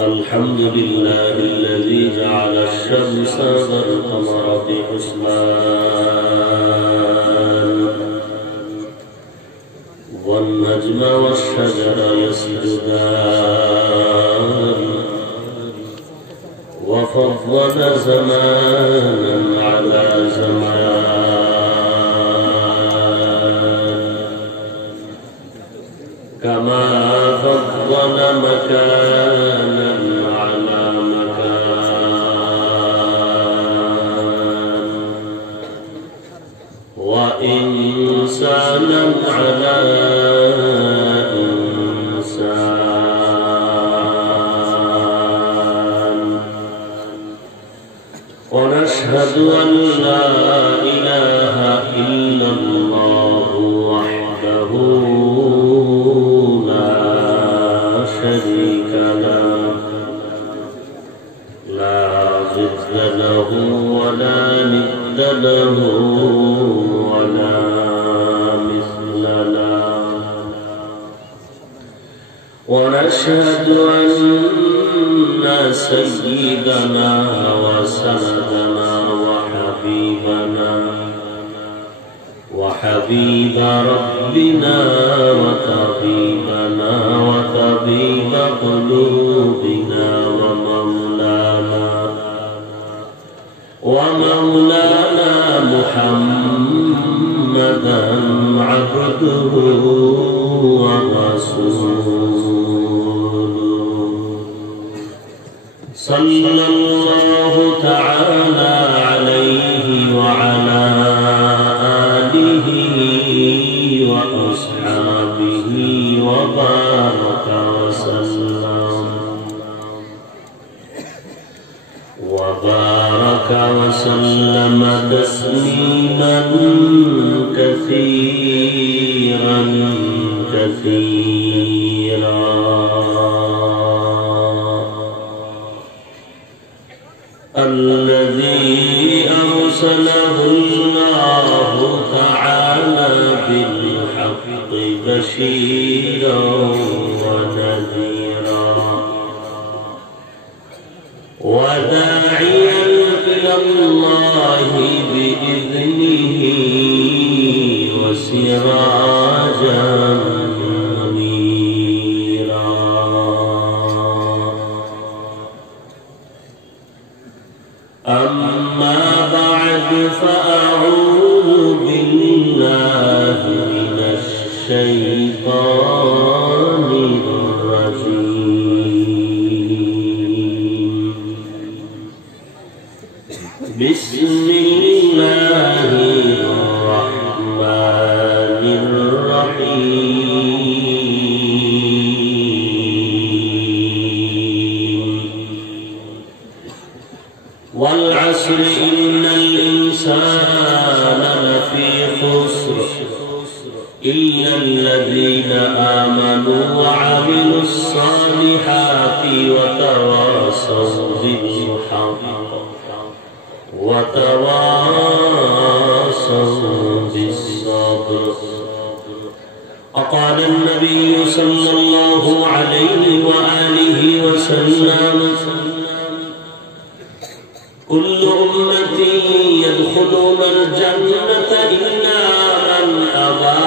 الحمد لله الذي جعل الشمس والقمر بحسبان والنجم والشجر يسجدان وفضل زمانا على زمان كما فضل مكانا على مكان وإنسانا على إنسان ونشهد أن لا إله إلا الله وحده شريك له لا ضد له ولا ند له ولا مثل له ونشهد أن سيدنا وسندنا وحبيب ربنا وطبيب قلوبنا ومولانا محمدا عبده ورسوله صلى الله تعالى عليه وعلى آله وأصحابه وبارك وسلم تسليما كثيرا الذي أرسله الله تعالى بالحق بشيرا ونذيرا وداعيا إلى الله بإذنه وسراجا منيرا أما بعد فأعوذ بالله من الشيطان الرجيم بسم الله الرحمن الرحيم والعصر إن الإنسان لفي خسر إلا الذين آمنوا وعملوا الصالحات وتواصوا بالحق وتواصوا بالصبر. وقال النبي صلى الله عليه وآله وسلم كل أمتي يدخلون الجنة إلا من أبى.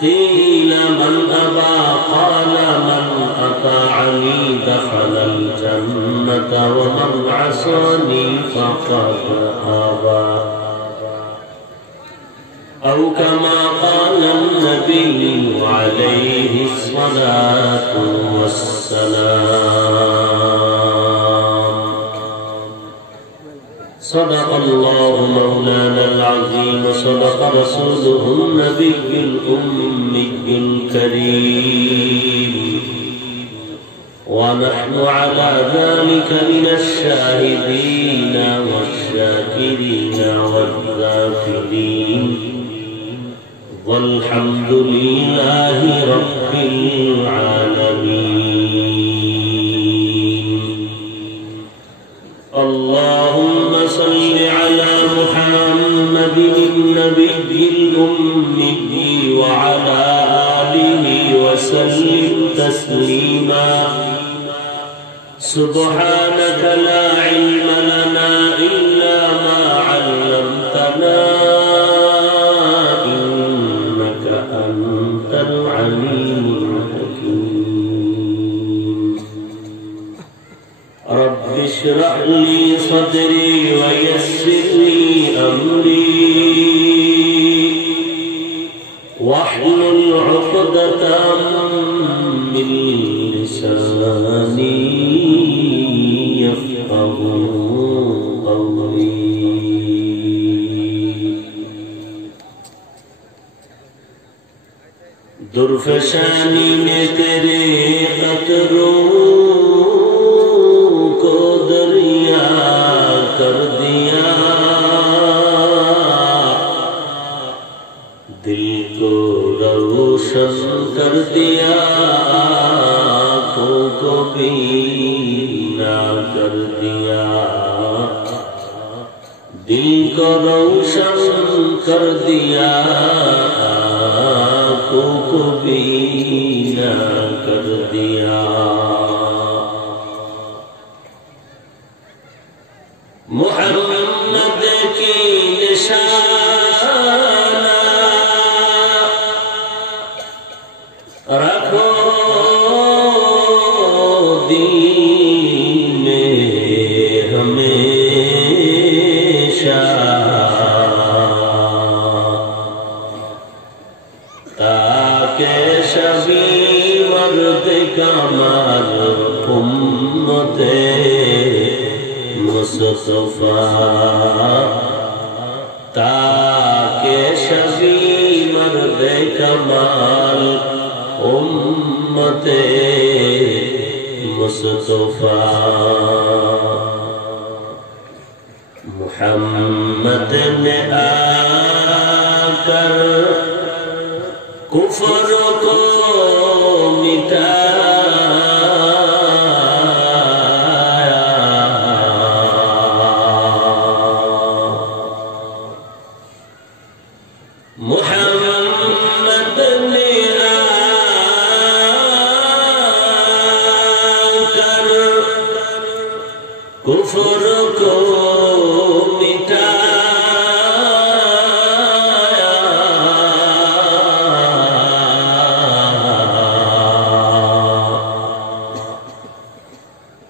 قيل من أبى؟ قال من أطاعني دخل الجنة ومن عصاني فقد أبى. أو كما قال النبي عليه الصلاة والسلام. صدق الله مولانا العظيم وصدق رسوله النبي الأمي الكريم ونحن على ذلك من الشاهدين والشاكرين والذاكرين والحمد لله رب العالمين. اللهم صل على محمد النبي الأمي وعلى آله وسلم تسليما سبحانك لا علم لنا إلا ما علمتنا إنك أنت العليم الحكيم رب اشرح لي صدري ويسر لي أمري واحلل عقدة من لساني يفقهوا قولي درفشانی میں تیرے قطروں کو دریا کر دیا دل کو روشن کر دیا آنکھوں کو بینا کر دیا دل کو روشن کر دیا آنکھوں کو بینا کر دیا محمد کی نشانہ رکھو دین میں ہمیشہ تاکہ شفیع مرد کمال امت مصطفیٰ تاکہ شفیع مرد کمال امت مصطفیٰ محمد نے آ کر کفر کو مٹایا محمد نے کفر کو مٹایا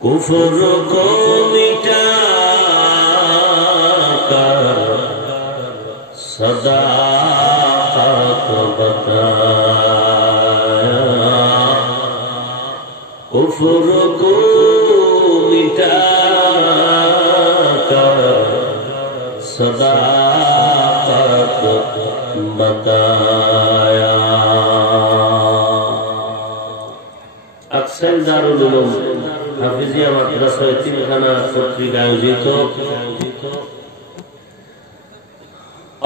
کفر کو مٹا کر صداقت بتایا کفر کو مٹا صداقت بتایا اکثر دارالعلوم হাফিজিয়া মাদ্রাসা এতিমখানা কর্তৃক আয়োজিত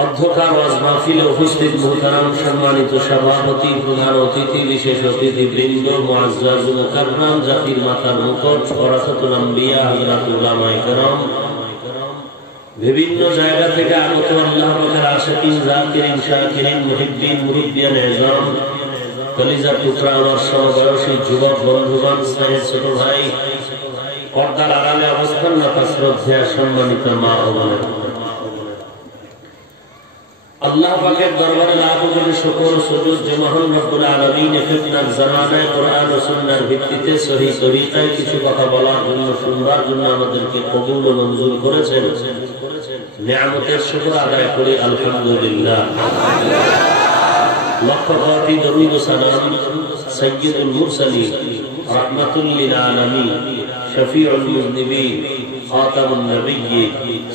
অধ্যকার ওয়াজ মাহফিলে উপস্থিত মুহতারাম সম্মানিত সভাপতি প্রধান অতিথি বিশেষ অতিথি বৃন্দ মুআজ্জাজ মুকাররম জাতির মাতার মুকুট ওরাসাতুল আম্বিয়া হযরত উলামায়ে কেরাম বিভিন্ন জায়গা থেকে আগত আল্লাহ পাকের আশিকিন জাকিরিন শাকিরিন মুহিব্বিন মুরিদ্দিয়ান এজাম কলিজার টুকরা আমার সমবয়সী যুবক বন্ধুগণ স্নেহের ছোট ভাই পর্দার আড়ালে অবস্থানরত শ্রদ্ধেয় সম্মানিত মা ও বোনেরা আল্লাহ পাকের দরবারে লাখ কোটি শুকর সুজুদ যে মহান রব্বুল আলামিন ফিতনার জামানায় কোরআন ও সুন্নাহর ভিত্তিতে সহিহ তরিকায় কিছু কথা বলার জন্য শুনবার জন্য আমাদেরকে কবুল ও মঞ্জুর করেছেন নিয়ামতের শুকর আদায় করি আলহামদুলিল্লাহ লক্ষ কোটি দরুদ ও সালাম সাইয়্যিদুল মুরসালিন রাহমাতুল লিল আলামিন শফিউল মুযনিবিন খাতামুন নবিয়্যিন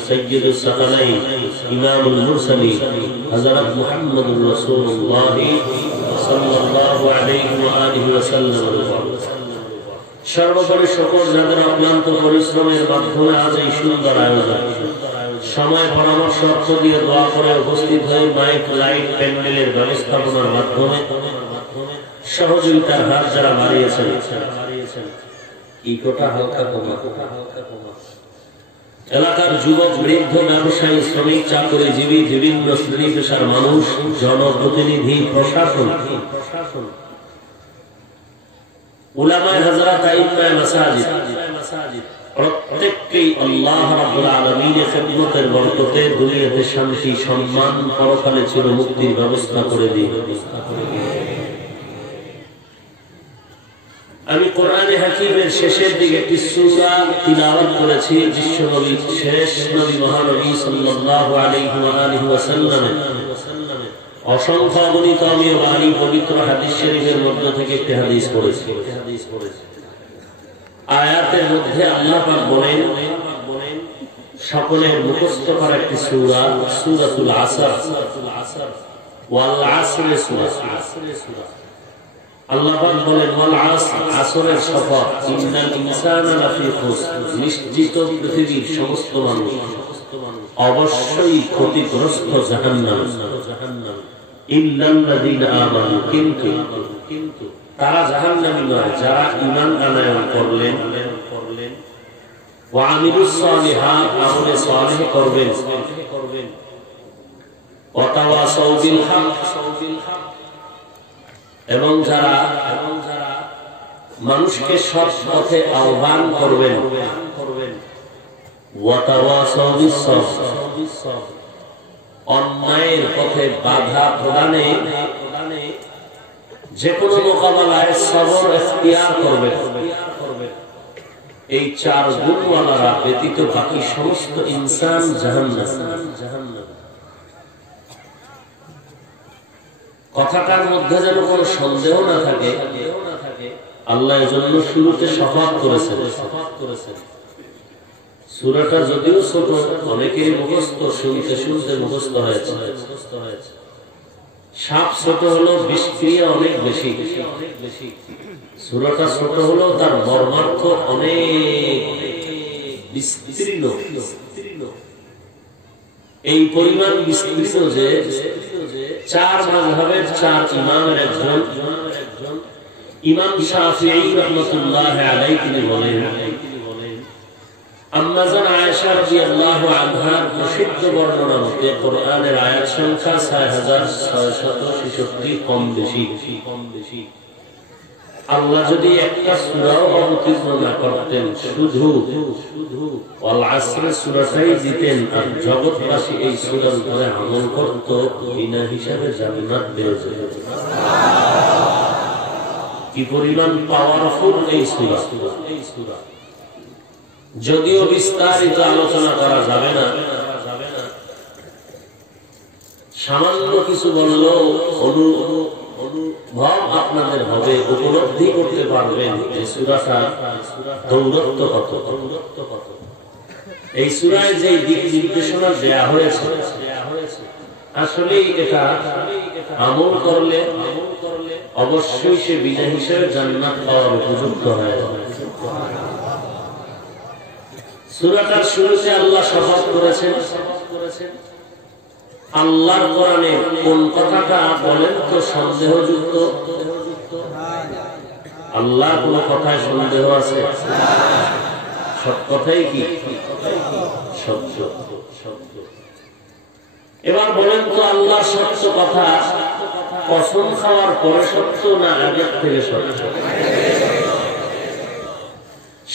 সাইয়্যিদুস সাকালাইন ইমামুল মুরসালিন হযরত মুহাম্মদুর রাসূলুল্লাহ সাল্লাল্লাহু আলাইহি ওয়া আলিহি ওয়াসাল্লাম সর্বোপরি সকল যাদের অক্লান্ত পরিশ্রমের মাধ্যমে আজ এই সুন্দর আয়োজন সময় পরামর্শ অর্থ দিয়ে দোয়া করে উপস্থিত হয়ে মাইক লাইট প্যান্ডেলের ব্যবস্থাপনার মাধ্যমে সহযোগিতার হাত যারা বাড়িয়েছেন ইকোটা হালকা কমা এলাকার যুবক বৃদ্ধ ব্যবসায়ী শ্রমিক চাকরিজীবী বিভিন্ন শ্রেণী পেশার মানুষ জনপ্রতিনিধি প্রশাসন উলামায়ে হযরত আইম্মায়ে মাসাজিদ প্রত্যেককেই আল্লাহ রাব্বুল আলামিনের খেদমতের বরকতে দুনিয়াতে শান্তি সম্মান পরকালে চির মুক্তির ব্যবস্থা করে দিন। আমি কোরআনে হাকিমের শেষের দিকে একটি সূরা তিলাওয়াত করেছি। বিশ্বনবী শেষ নবী মহানবী সাল্লাল্লাহু আলাইহি ওয়া আলিহি ওয়াসাল্লামের অসংখ্য অগণিত আমি বাণী পবিত্র হাদিস শরীফের মধ্য থেকে একটি হাদিস পড়েছি। আয়াতের মধ্যে আল্লাহ পাক বলেন, সকলের মুখস্থ করা একটি সূরা, সূরাতুল আসর, ওয়াল আসর সূরা। আল্লাহ পাক বলেন, ওয়াল আসর, আসরের শপথ, ইন্নাল ইনসানা লাফি খুসর, নিশ্চিত পৃথিবীর সমস্ত মানুষ অবশ্যই ক্ষতিগ্রস্ত জাহান্নাম। ইল্লাল্লাযীনা আমানু, কিন্তু তারা জাহান্নামী নয় যারা ঈমান আনয়ন করলেন, ওয়া আমিলুস সালিহাত, আমলে সালেহ করবেন, ওয়া তাওয়াসাউ বিল হক, এবং যারা মানুষকে সৎ পথে আহ্বান করবেন, ওয়া তাওয়াসাউ বিস সাবর, অন্যায়ের পথে বাধা প্রদানে যে কোনো মোকাবেলায় সবর ইখতিয়ার করবেন। এই চার গুণওয়ালারা ব্যতীত বাকি সমস্ত ইনসান জাহান্নামী। কথাটার মধ্যে যেন কোনো সন্দেহ না থাকে, আল্লাহ এজন্য শুরুতে শপথ করেছেন। সূরাটা যদিও ছোট, অনেকেই মুখস্থ, শুনতে শুনতে মুখস্থ হয়েছে। সাপ ছোট হলো, বিষক্রিয়া অনেক বেশি। সূরাটা ছোট হলো, তার মর্মার্থ অনেক বিস্তীর্ণ। এই পরিমাণ বিস্তীর্ণ যে চার মাযহাবের চার ইমামের একজন ইমাম শাফিঈ রাহমাতুল্লাহি আলাইহি তিনি বলেন, আম্মা জান আয়েশা রাদিয়াল্লাহু আনহার প্রসিদ্ধ বর্ণনা মতে কোরআনের আয়াত সংখ্যা ৬৬৬৬ কম বেশি। আল্লাহ যদি একটা সূরাও অবতীর্ণ না করতেন, শুধু ওয়াল আসর সূরাটাই দিতেন, আর জগৎবাসী এই সূরার উপরে আমল করত, বিনা হিসাবে জান্নাত পেয়ে যেত। কি পরিমাণ পাওয়ারফুল এই সূরা! যদিও বিস্তারিত আলোচনা করা যাবে না, সামান্য কিছু বললেও অনুভব আপনাদের হবে, উপলব্ধি করতে পারবেন যে সূরাটা দৌরত্ব কত। এই সূরায় যে দিক নির্দেশনা দেয়া হয়েছে, আসলে এটা আমল করলে অবশ্যই সে বিনা হিসেবে জান্নাত পাওয়ার উপযুক্ত হয়ে যাবে। সূরাটার শুরুতে আল্লাহ শপথ করেছেন, আল্লাহর কোরআনে কোন কথাটা বলেন তো সন্দেহযুক্ত? আল্লাহর কোন কথায় সন্দেহ আছে? সব কথাই কি সত্য। এবার বলেন তো, আল্লাহ সত্য কথা কসম খাওয়ার পরে সত্য না আগের থেকে সত্য?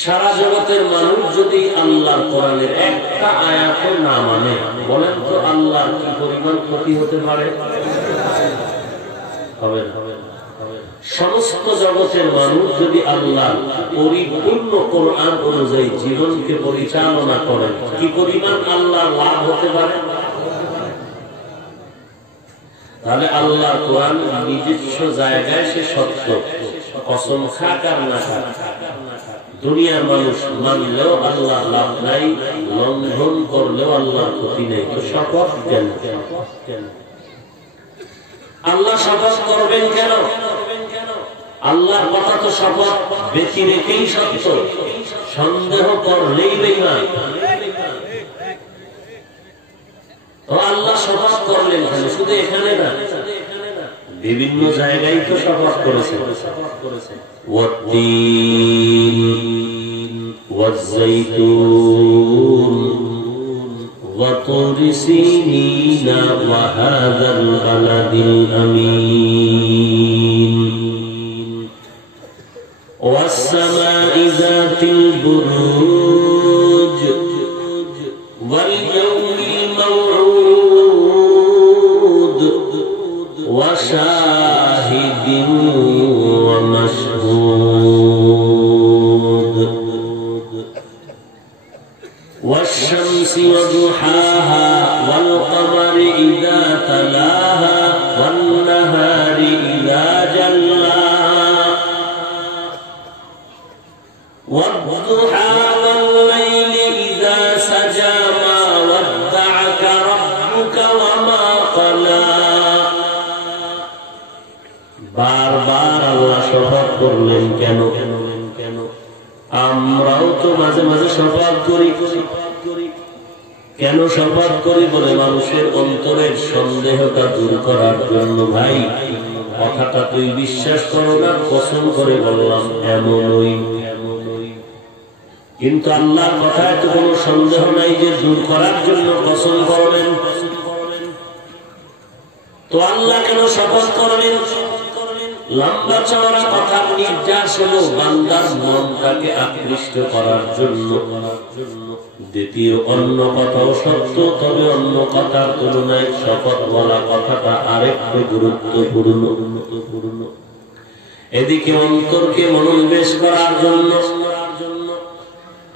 সারা জগতের মানুষ যদি আল্লাহর কোরআনের একটা আয়াত না মানে, বলেন তো আল্লাহর কি পরিমাণ ক্ষতি হতে পারে? হবে না। সমস্ত জগতের মানুষ যদি আল্লাহর পরিপূর্ণ কোরআন অনুযায়ী জীবনকে পরিচালনা করেন, কি পরিমাণ আল্লাহর লাভ হতে পারে? তাহলে আল্লাহর কোরআন নিজস্ব জায়গায় সে সত্য, কসম খাক আর না খাক, দুনিয়ার মানুষ মানলেও আল্লাহ লাভ নাই, লঙ্ঘন করলেও আল্লাহর ক্ষতি নেই। তো শপথ কেন? আল্লাহ শপথ করবেন কেন? আল্লাহর কথা তো শপথ বেশি রেখেই সত্য, সন্দেহ করলেই বেঈমান। তো আল্লাহ শপথ করলেন কেন? শুধু এখানে না, বিভিন্ন জায়গায় তো শপথ করেছেন। ওয়াত-তিন ওয়াজ-যাইতুন ওয়া তুরি সিনিনা ওয়া হাযাল বালাদিল আমিন ওয়া والسماء ذات البروج واليوم الموعود وشاهد ومشهود والشمس وضحاها والقمر إذا تلاها والنهار إذا جلاها والضحى والليل إذا سجى ما ودعك ربك وما قلى بار بار আল্লাহ শপথ করলেন কেন আমরাও তো মাঝে মাঝে শপথ করি কেন শপথ করি বলে মানুষের অন্তরের সন্দেহটা দূর করার জন্য ভাই কথাটা তুই বিশ্বাস করো না কসম করে বললাম এমনই কিন্তু আল্লাহর কথায় তো কোনো সন্দেহ নাই যে দূর করার জন্য কসম করলেন তো আল্লাহ কেন শপথ করলেন লম্বা চওড়া কথা নির্যাস হলো বান্দার মনটাকে আকৃষ্ট করার জন্য দ্বিতীয় অন্য কথাও সত্য তবে অন্য কথার তুলনায় শপথ বলা কথাটা আরেকটু গুরুত্বপূর্ণ এদিকে অন্তরকে মনোনিবেশ করার জন্য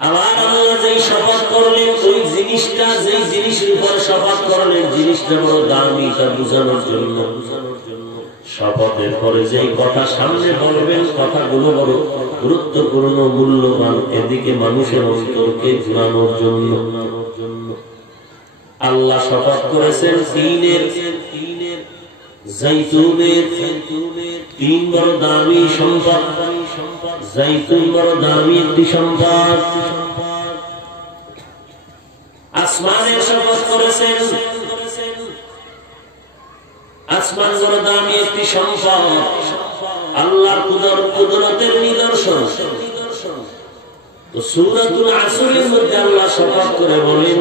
আবার আল্লাহ যেই শপথ করলেন ওই জিনিসটা যেই জিনিসের উপর শপথ করলেন জিনিসটা বড় দামি তা বোঝানোর জন্য শপথের পরে যেই কথা সামনে বলবেন কথাগুলো বড় গুরুত্বপূর্ণ মূল্যবান এদিকে মানুষের অন্তরকে জুড়ানোর জন্য আল্লাহ শপথ করেছেন তিনের জাইতুনের তিন বড় দামি সম্পদ জাইতুন বড় দামি একটি সম্পদ আসমানের শপথ করেছেন আসমান বড় দামি একটি সম্পদ আল্লাহর কুদরতের নিদর্শন তো সূরাতুল আসরের মধ্যে আল্লাহ শপথ করে বলেন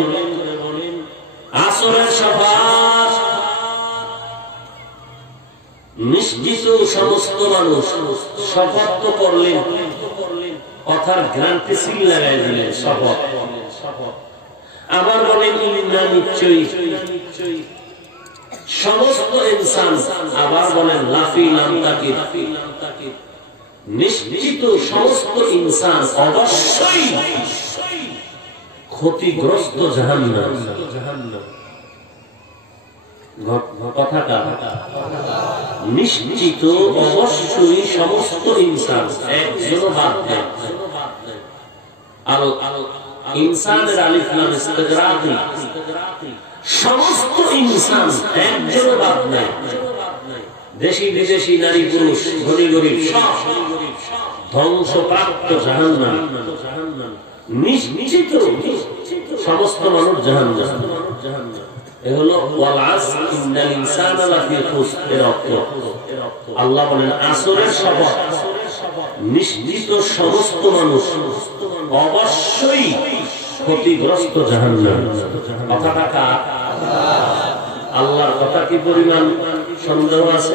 আসরের শপথ নিশ্চিত সমস্ত মানুষ শপথ তো করলেন কথার গ্রান্টি সিল লাগাই দিলেন শপথ আবার বলেন না নিশ্চয়ই সমস্ত ইনসান আবার বলেন লাফি নাম তাকে নিশ্চিত সমস্ত ইনসান অবশ্যই ক্ষতিগ্রস্ত জাহান্নাম কথাটা নিশ্চিত অবশ্যই সমস্ত ইনসান একজনও বাদ দেয় আল ইনসানের আলিফ লাম ইস্তিগরাকি সমস্ত ইনসান একজনও বাদ নেই দেশি বিদেশি নারী পুরুষ ধনী গরিব সব ধ্বংসপ্রাপ্ত জাহান্নাম নিশ্চিত সমস্ত মানুষ জাহান্নাম এগুলো ওয়াল আসর ইন্নাল ইনসানা লাফি খুসর এর অর্থ আল্লাহ বলেন আসরের শপথ নিশ্চিত সমস্ত মানুষ অবশ্যই ক্ষতিগ্রস্ত জাহান্নাম কথাটা কার আল্লাহর কথা কি পরিমাণ সন্দেহ আছে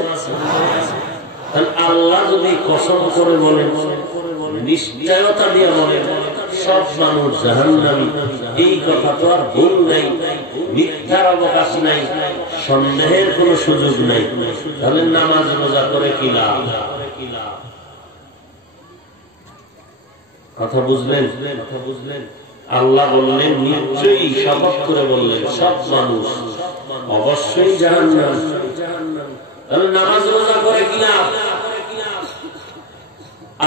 আল্লাহ যদি কসম করে বলেন নিশ্চয়তা দিয়ে বলেন সব মানুষ জাহান্নামী এই কথা তো আর ভুল নাই মিথ্যার অবকাশ নাই সন্দেহের কোন সুযোগ নাই তাহলে নামাজ রোজা করে কি লাভ কথা বুঝলেন আল্লাহ বললেন নিশ্চয়ই শপথ করে বললেন সব মানুষ অবশ্যই জাহান্নাম তাহলে নামাজ রোজা করে কি লাভ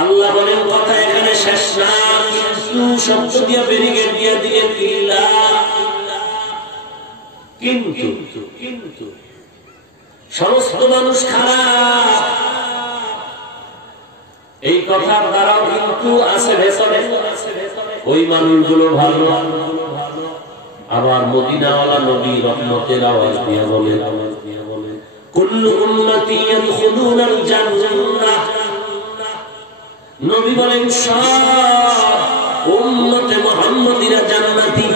আল্লাহ বলেন কথা এখানে শেষ না কিন্তু শব্দ দিয়ে ব্যারিকেড দিয়ে দিলেন ইল্লা কিন্তু সমস্ত মানুষ খারাপ এই কথার দ্বারাও কিন্তু আছে ভেতরে ওই মানুষগুলো ভালো আবার মদিনাওয়ালা নবী রহমতের আওয়াজ দিয়ে বলেন কুল্লু উম্মতি ইয়াদখুলুনাল জান্নাহ নবী বলেন সব উম্মতে মুহাম্মাদিরা জান্নাতি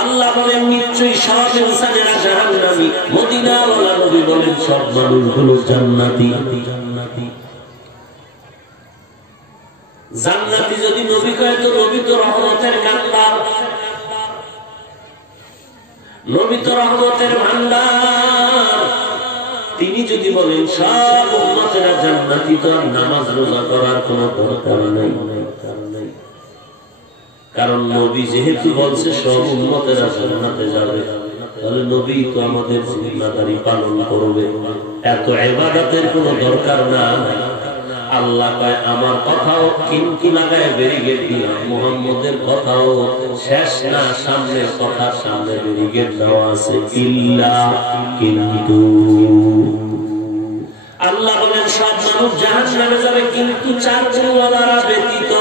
আল্লাহ বলেন নিশ্চয়ই সব ইনসানেরা জাহান্নামী মদিনাওয়ালা নবী বলেন সব মানুষগুলো জান্নাতি জান্নাতি যদি নবী কয় তো নবী তো রহমতের কান্ডার, নবী তো রহমতের ভান্ডার। তিনি যদি বলেন সব উম্মতেরা জান্নাতি, তো নামাজ রোজা করার কোনো দরকার নাই। কারণ নবী যেহেতু বলছে সব উম্মতেরা জান্নাতে যাবে, তাহলে নবী তো আমাদের জিম্মাদারি পালন করবে। এত ইবাদতের কোনো দরকার না। আল্লাহ কয় আমার কথাও কিন্তু লাগায় ব্যারিকেড দিলাম, মুহাম্মদের কথাও শেষ না, সামনের কথার সামনে ব্যারিকেড দেওয়া আছে, ইল্লা কিন্তু। আল্লাহ বলেন সব মানুষ জাহান্নামে যাবে কিন্তু চার গুণওয়ালারা ব্যতীত।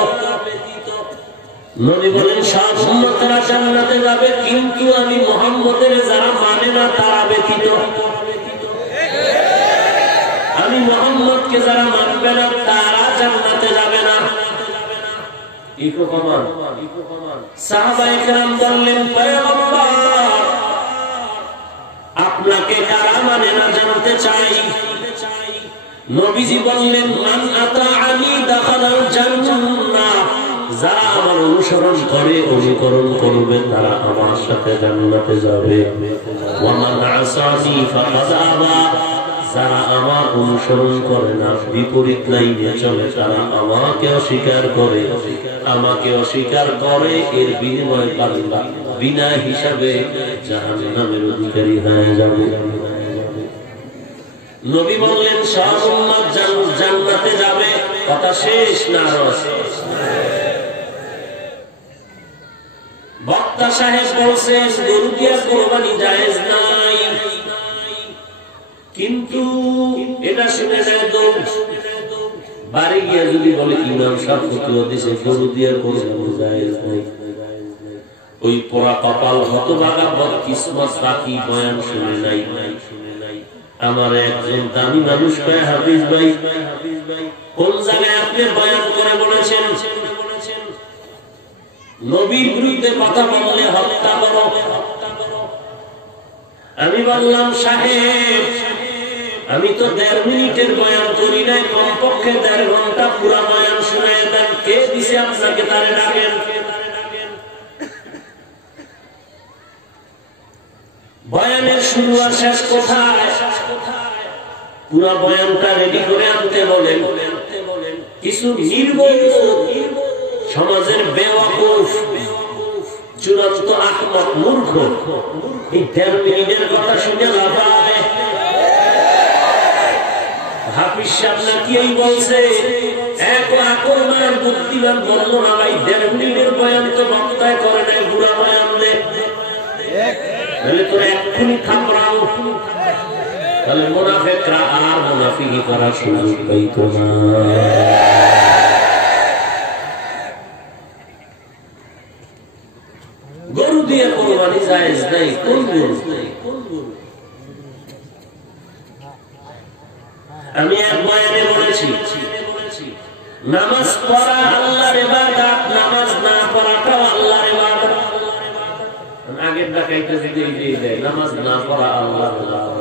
নবী বলেন সব উম্মতেরা জান্নাতে যাবে কিন্তু আমি মুহাম্মদের যারা মানে না তারা ব্যতীত। আমি মুহাম্মদকে যারা মানবে না তারা জান্নাতে যাবে না। সাহাবায়ে কেরাম বললেন পয়গম্বর আপনাকে কারা মানে না জানতে চাই। নবীজি বললেন মান আতাআনি দাখালাল জান্নাহ, যারা আমার অনুসরণ করে অনুকরণ করবে তারা আমার সাথে জান্নাতে যাবে। ওয়া মান আসানি ফাকাদ আবা, যারা আমার অনুসরণ করে না বিপরীত লাইনে চলে তারা আমাকে অস্বীকার করে, আমাকে অস্বীকার করে এর বিনিময়ে বান্দা বিনা হিসাবে জাহান্নামের অধিকারী হয়ে যাবে। নবী বললেন সব উম্মত জান্নাতে যাবে, কথা শেষ না। বক্তা সাহেব বলছেন গরু দিয়ে কোরবানি জায়েজ নাই, কিন্তু এটা শুনে যায় দৌড়। বাড়ি গিয়ে যদি বলে ইমাম সাহেব ফতোয়া দিয়েছে গরু দিয়ে কোরবানি জায়েজ নাই, ওই পোড়া কপাল হতভাগা বদকিসমত বাকি বয়ান শুনে নাই। আমার একজন দামি মানুষ কয় হাফিজ ভাই কোন জায়গায় আপনি বয়ান করে বলেছেন নবীর বিরুদ্ধে কথা বললে হত্যা করো? আমি বললাম সাহেব আমি তো 1.5 মিনিটের বয়ান করি নাই, কমপক্ষে 1.5 ঘন্টা পুরা বয়ান শুনায় দেন। কে দিছে আপনাকে তারে ডাকেন? বয়ানের শুরু আর শেষ কোথায়? পুরা বয়ানটা রেডি করে আনতে বলেন। কিছু নির্বোধ সমাজের বেওয়াকুফ চূড়ান্ত আহমক মূর্খ এই 1.5 মিনিটের কথা শুনে লাফায়। হাফিজ সাহেব নাকি এই বলছে এক আকলমান বুদ্ধিমান বলল না ভাই 1.5 মিনিটের বয়ান তো বক্তায় করে নাই, পুরা বয়ান দে, তাহলে তোর এক্ষুনি থামরাও। তাহলে মুনাফিকরা আর মুনাফিকি করার সুযোগ পাইতো না। গরু দিয়ে কোরবানি জায়েজ নাই, কোন গরু? আমি এক বয়ানে বলেছি নামাজ পড়া আল্লাহর ইবাদত, নামাজ না পড়াটাও আল্লাহর ইবাদত। আগের ডাকাইতে দিতে দেয় নামাজ না পড়া আল্লাহর ইবাদত।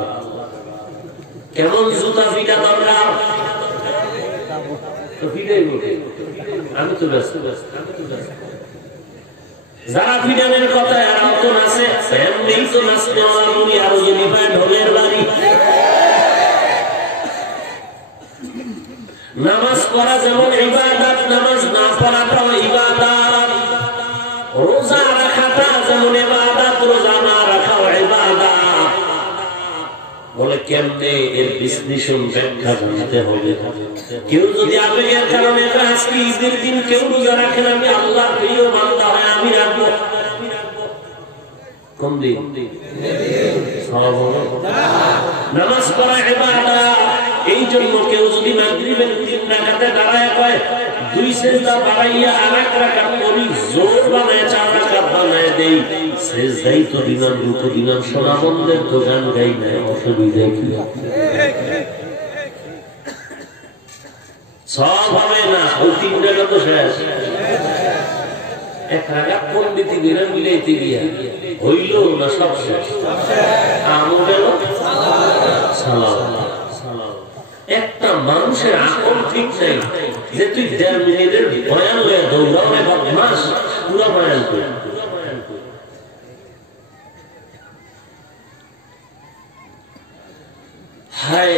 কেমন জুতা পিটা দরকার তো পিটাই বলে। আমি তো ব্যস্ত যারা পিটানের কথা এরাও তো নাচে, এমনি তো নাচতে আরো ইউনিফাইড ঢোলের বাড়ি। নামাজ পড়া যেমন ইবাদত, নামাজ না পড়াটাও ইবাদত। রোজা রাখাটা যেমন ইবাদত, রোজা না রাখাও ইবাদত। বলে কেমনে? এর বিশ্লেষণ ব্যাখ্যা জানতে হবে। কেউ যদি আবেগের কারণে আজকে ঈদের দিন কেউ রোজা রাখেন, আমি আল্লাহর প্রিয় বান্দা হয় আমি রাখবো। কোন দিন? নামাজ পড়া ইবাদত। এই জন্য কেউ যদি মাগরিবের 3 রাকাতে দাঁড়ায় কয় 2 সিজদা বাড়াইয়া আরেক রাকাত করি, জোর বানায় 4 রাকাত বানায় দেই, সিজদাই তো দিনাম রুকু দিনাম সোনা বন্ধের তো গান গাই না, অসুবিধা কি? সব হবে না, ওই 3 রাকাত তো শেষ। 1 রাকাত পণ্ডিতি গিরা মিলাইতে গিয়া হইল না সব শেষ। আমল গেল সালাম। একটা মানুষের আকল ঠিক নাই যে তুই 1.5 মিনিটের দৌড়াবে বদমাস পুরো বয়ান করে। হায়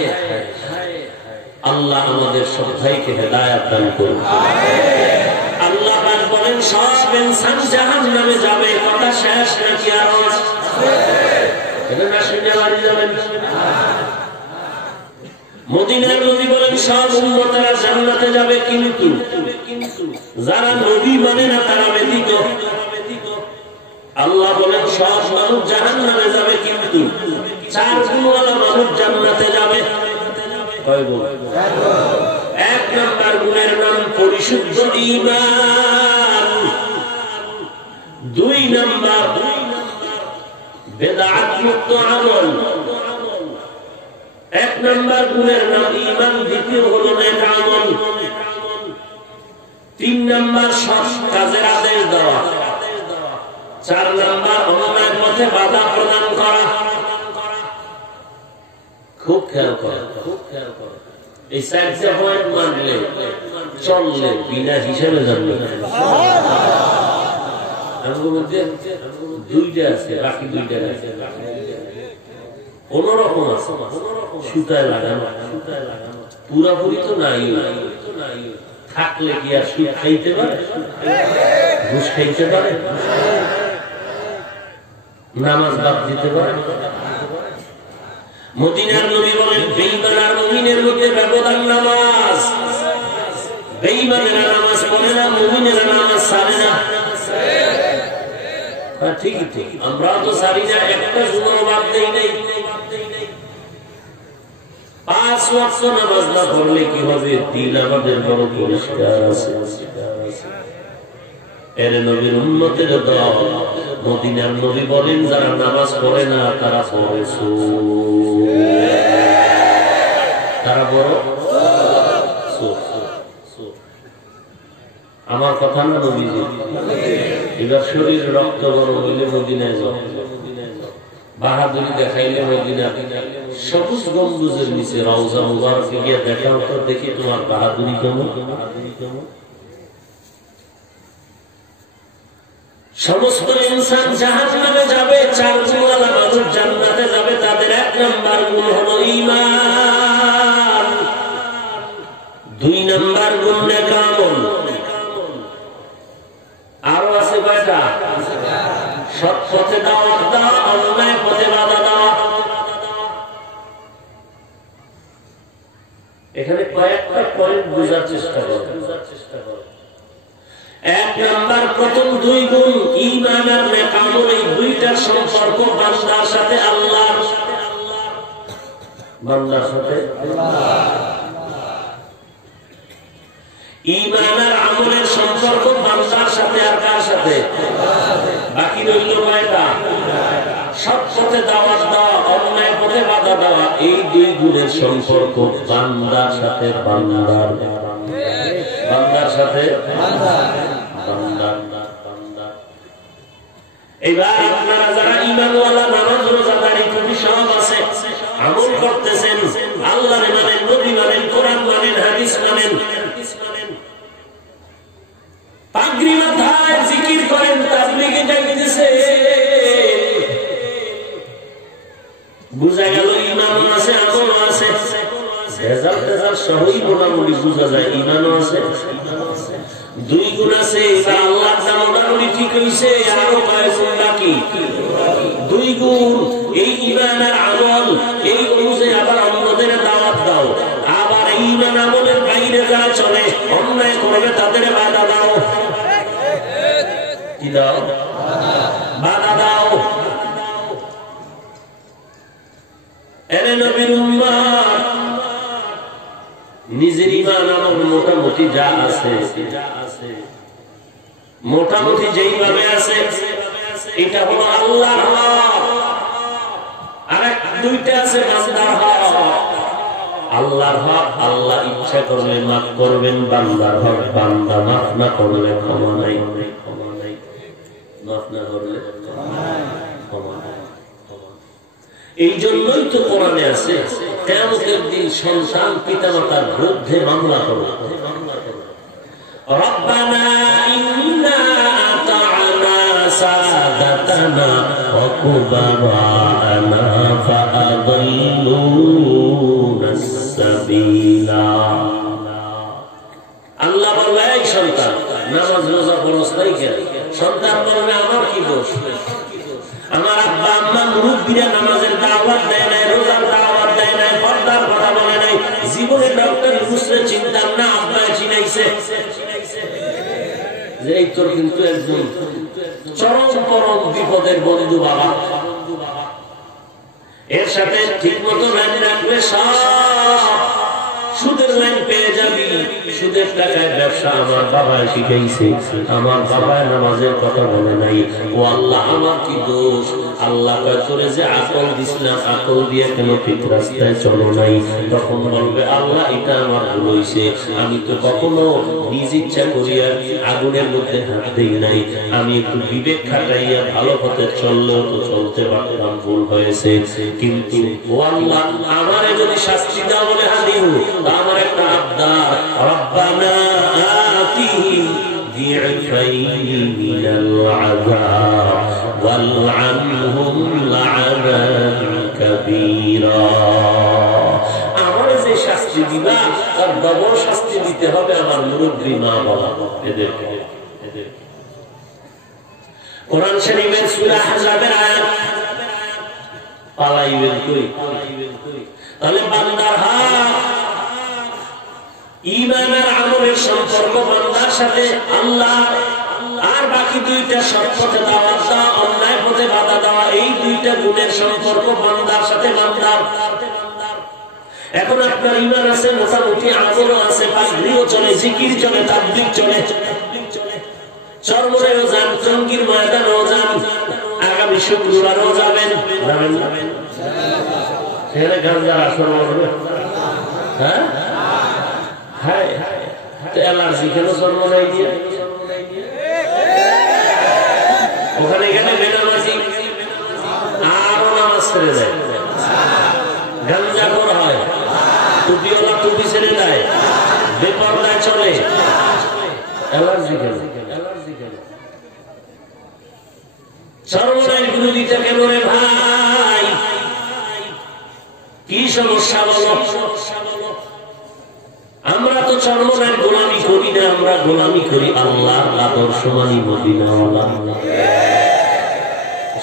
আল্লাহ আমাদের সবাইকে হেদায়েত দান করুন। আল্লাহ পাক বলেন সব ইনসান জাহান্নামে যাবে, কথা শেষ নাকি আরো আছে? এটা না শুনে বাড়ি যাবেন। মদিনার নবী বলেন সব উম্মতেরা জান্নাতে যাবে, কিন্তু যারা নবী মানে না তারা ব্যতীত। আল্লাহ বলেন সব মানুষ জাহান্নামে যাবে, কিন্তু 4 গুণওয়ালা মানুষ জান্নাতে যাবে। কয় গুণ? 1 নাম্বার গুণের নাম পরিশুদ্ধ ঈমান। 2 নাম্বার বেদাত মুক্ত আমল। 1 নাম্বার গুণের নাম ঈমান, দ্বিতীয় হলো নেক আমল। 3 নাম্বার সৎ কাজের আদেশ দেওয়া। 4 নাম্বার অন্যায়ের পথে বাধা প্রদান করা। খুব খেয়াল করা, খুব খেয়াল করা। এই 4 পয়েন্ট মানলে চললে বিনা হিসেবে জানবে। আমাদের মধ্যে 2টা আছে, বাকি 2টা আছে কোনরকম আছে, সুতায় লাগানো, পুরাপুরি তো নাই। থাকলে কি আর সুদ খাইতে পারে? ঘুষ খাইতে পারে? নামাজ বাদ দিতে পারে? মদিনার নবী বলেন বেঈমান আর মুমিনের মধ্যে ব্যবধান নামাজ। বেঈমানেরা নামাজ পড়ে না, মুমিনেরা নামাজ ছাড়ে না। ঠিকই ঠিক, আমরা তো ছাড়ি না, একটা জুমাও বাদ দেই নাই। 5 ওয়াক্ত নামাজ না পড়লে কি হবে? দিল আমাদের বড় পরিষ্কার আছে। এর নবীর উম্মতের দল। মদিনার নবী বলেন যারা নামাজ পড়ে না তারা পড়ে তারা বড়। আমার কথা না নবীজি, এবার শরীর রক্ত গরম হইলে মদিনায় যাও, বাহাদুরি দেখাইলে মদিনা। সবুজ গম্বুজের নিচে রওজা মুবারকে গিয়ে দেখাও তো, দেখি তোমার বাহাদুরি কেমন। সমস্ত ইনসান জাহান্নামে যাবে, 4 গুণওয়ালা মানুষ জান্নাতে যাবে। তাদের 1 নাম্বার গুণ হলো ঈমান। 2 নাম্বার গুণ নেক আমল। আরো আছে কয়টা? সৎ পথে দাওয়াত দেওয়া, অন্যায় পথে বাধা দেওয়া। এখানে কয়েকটা পয়েন্ট বোঝার চেষ্টা করো। 1 নাম্বার প্রথম 2 গুণ ঈমান আর নেক আমল, এই 2টার সম্পর্ক বান্দার সাথে আল্লাহর। বান্দার সাথে ঈমান আর আমলের সম্পর্ক বান্দার সাথে আর কার সাথে? বাকি রইল কয়টা? সৎ পথে দাওয়াত দেওয়া, অন্যায় পথে বাধা দেওয়া। এই 2 গুণের সম্পর্ক বান্দার সাথে বান্দার সাথে এবার আপনারা যারা ঈমানওয়ালা, নামাজ রোজা দাড়ি টুপি সব আছে, আমল করতেছেন, আল্লাহর মানেন, নবী মানেন, কোরআন মানেন, হাদিস মানেন, পাগড়ি মাথায় জিকির করেন, তাবলীগে যাইতেছে, বুঝা গেল ঈমানও আছে, আমলও আছে। রেজাল্ট সহই মোটামুটি বুঝা যায় ঈমানও আছে, 2 গুণ আছে। আল্লাহর নাম মোটামুটি ঠিক হইছে, আরো কয়েক গুণ বাকি। 2 গুণ এই ঈমান আর আমল, এই অনুযায়ী আবার অন্যদের দাওয়াত দাও। আবার এই ঈমান আমলের বাইরে যারা চলে, অন্যায় করবে, তাদের বাধা দাও। কি দাও? বাধা দাও। এরে নবীর উম্মত, নিজের ঈমান আমল মোটামুটি যা আছে, মোটামুটি যেইভাবে আছে, এটা হলো আল্লাহর হক। আর 2টা আছে বান্দার হক। আল্লাহর হক আল্লাহ ইচ্ছা করলে মাফ করবেন, বান্দার হক বান্দা মাফ না করলে ক্ষমা নাই। মাফ না করলে ক্ষমা নাই। এই জন্যই তো কোরআনে আছে কিয়ামতের দিন সন্তান পিতামাতার বিরুদ্ধে মামলা করবে। রব্বানা ইন্না আতা'না সাদাতানা ওয়া কুবারা'না ফাআদাল্লুনা সাবিলা। আল্লাহ বলবে, এই সন্তান নামাজ রোজা পড়স নাই কেন? সন্তান বলবে, আমার কি দোষ? আমার আব্বা আম্মা মুরব্বিরা নামাজের দাওয়াত দেয় নাই, রোজার দাওয়াত দেয় নাই, পর্দার কথা বলে নাই, জীবনে ডক্টর ইউনুসরে চিন্তাম না, আব্বা চিনাইছে যে এই তোর কিন্তু একজন চরম পরম বিপদের বন্ধু বাবা। এর সাথে ঠিক মতো ধ্যান রাখলে সব সুদের লাইন পেয়ে যাবি। সুদের টাকায় ব্যবসা আমার বাবা শিখাইছে, আমার বাবা নামাজের কথা বলে নাই। ও আল্লাহ, আমার কি দোষ? আল্লাহ তোরে যে আকল দিছিলাম, আকল দিয়ে কেন ঠিক রাস্তায় চলো নাই? তখন বলবে, আল্লাহ এটা আমার ভুল হইছে, আমি তো কখনো নিজ ইচ্ছা করিয়া আগুনের মধ্যে হাত দেই নাই, আমি একটু বিবেক খাটাইয়া ভালো পথে চললেও তো চলতে পারতাম, ভুল হয়েছে। কিন্তু ও আল্লাহ, আমারে যদি শাস্তি দাও বলে হাজির আমার একটা আবদার, রব্বানা আতিহিম বি'ফাইনি মিনাল আযাব ওয়ালআনহুম লা'নান কাবীরা। আমারে যে শাস্তি দিবা তার ডবল শাস্তি দিতে হবে আমার মুরব্বী মা বাবা এদেরকে। কোরআন শরীফের সূরা আহজাবের আয়াত পালাইবেন কই? তাহলে বান্দার ঈমান আর আমলের সম্পর্ক বান্দার সাথে আল্লাহ, আর বাকি দুইটা সৎ পথে দাওয়াত দেওয়া, অন্যায় পথে বাধা দেওয়া, এই দুইটা গুণের সম্পর্ক বান্দার সাথে বান্দার। এখন আপনার ঈমান আছে, মোটামুটি আমলও আছে, পাগড়িও চলে, জিকির চলে, তাবলীগ চলে, চরমনেও যান, টঙ্গীর ময়দানেও যান, আগামী শুক্রবারও যাবেন, যাবেন না? সেখানে গাঁজার আসর বলবে, হ্যাঁ হ্যাঁ, অ্যালার্জি কেন জন্ম নেই দিয়ে ওখানে গেলে বেনামাজি আরো নামাজ ছেড়ে দেয়, গাঁজাখোর হয়, টুপিওয়ালা টুপি ছেড়ে দেয়, বেপরদায় চলে, অ্যালার্জি কেন? সর্বনাশ বিরোধিতা কেন রে ভাই? কি সমস্যা বলো? আমরা তো চরমনার গোলামি করি না, আমরা গোলামি করি আল্লাহর আদর্শ মানি মদিনাওয়ালা।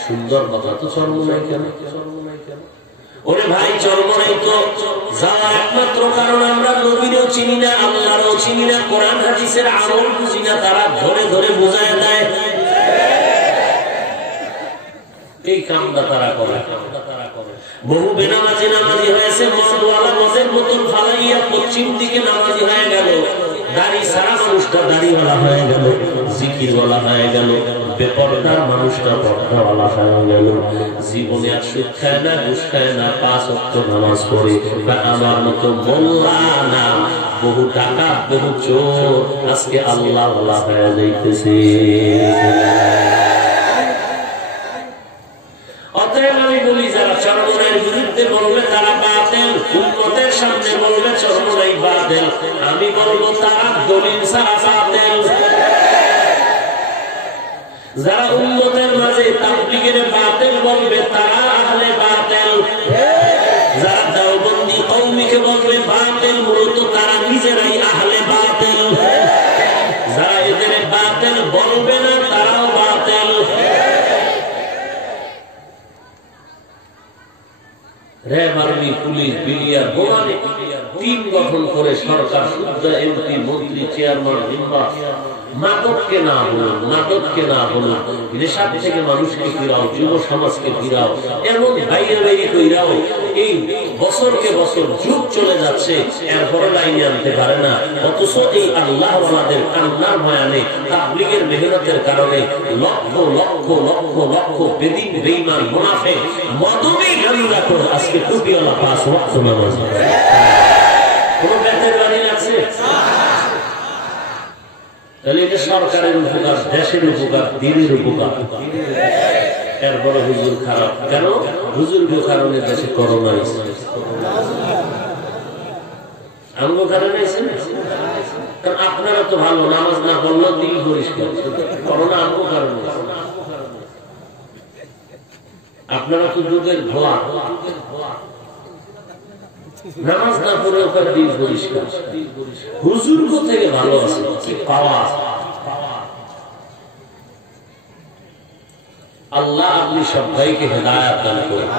সুন্দর কথা তো, চরমনাই কেন? ওরে ভাই, চরমনাই তো যাওয়ার একমাত্র কারণ আমরা নবীরও চিনি না, আল্লাহরও চিনি না, কোরআন হাদিসের আমল বুঝি না, তারা ধরে ধরে বোঝায় দেয়, এই কামটা তারা করে। বহু বেনামাজি নামাজি হয়েছে, মদওয়ালা মদের বোতল ফালাইয়া পশ্চিম দিকে নামাজি হয়ে গেল, দাড়ি সারা মানুষটা দাড়িওয়ালা হয়ে গেল, জিকিরওয়ালা হয়ে গেল, বেপরদার মানুষটা পর্দাওয়ালা হয়ে গেল, জীবনে আর সুদ খায় না, ঘুষ খায় না, 5 ওয়াক্ত নামাজ পড়ে, আমার মতো মোল্লা না, বহু টাকা, বহু চোর আজকে আল্লাহ ওয়ালা হয়ে যাইতেছে। অতএব আমি বলি, যারা চরমনাইয়ের বিরুদ্ধে বলবে তারা বাতিল, উম্মতের সামনে বলবে চরমনাই বাতিল, আমি বলবো তারা দলিল ছাড়া বাতিল। যারা উম্মতের মাঝে তাবলীগের বাতিল বলবে তারা আহলে বাতিল, যারা দেওবন্দি কওমিকে বলবে বাতিল, মূলত তারা নিজেরাই আহলে বাতিল। যারা এদের বাতিল বলবে না তারাও বাতিল। র্যাব, আর্মি, পুলিশ, বিডিআর, বোমানি টিম গঠন করে সরকার শুদ্ধ এমপি, মন্ত্রী, চেয়ারম্যান কিংবা মাদককে না বলুন, মাদককে না বলুন, নেশার থেকে মানুষকে ফিরাও, যুব সমাজকে ফিরাও, এমন বাইরে বাইরে কইরাও এই বছরকে বছর যুগ চলে যাচ্ছে, এরপরে লাইনে আনতে পারে না। অথচ এই আল্লাহ ওয়ালাদের কান্নার ভয়ানে, তাবলীগের মেহনতের কারণে লক্ষ লক্ষ লক্ষ লক্ষ বেদিন, বেঈমান, মুনাফিক, মদবী গামলাখোর আজকে টুপিওয়ালা 5 ওয়াক্ত নামাজ। কোন বেতের বাড়ি আছে? তাহলে এটা সরকারের উপকার, দেশের উপকার, দিনের উপকার। এরপরে হুজুর খারাপ কেন? হুজুরের কারণে দেশে করোনা হয়েছে, আমগো কারণে হয়েছে। আপনারা তো ভালো, নামাজ না পড়লেও দিল পরিষ্কার, করোনা আমও কারণে আপনারা তো যুগের ভোলা, নামাজ না পড়ে ওখানে দিল পরিষ্কার। হুজুর থেকে ভালো আছে, কি পাওয়া। আল্লাহ আপনি সবাইকে হেদায়েত দান করুন।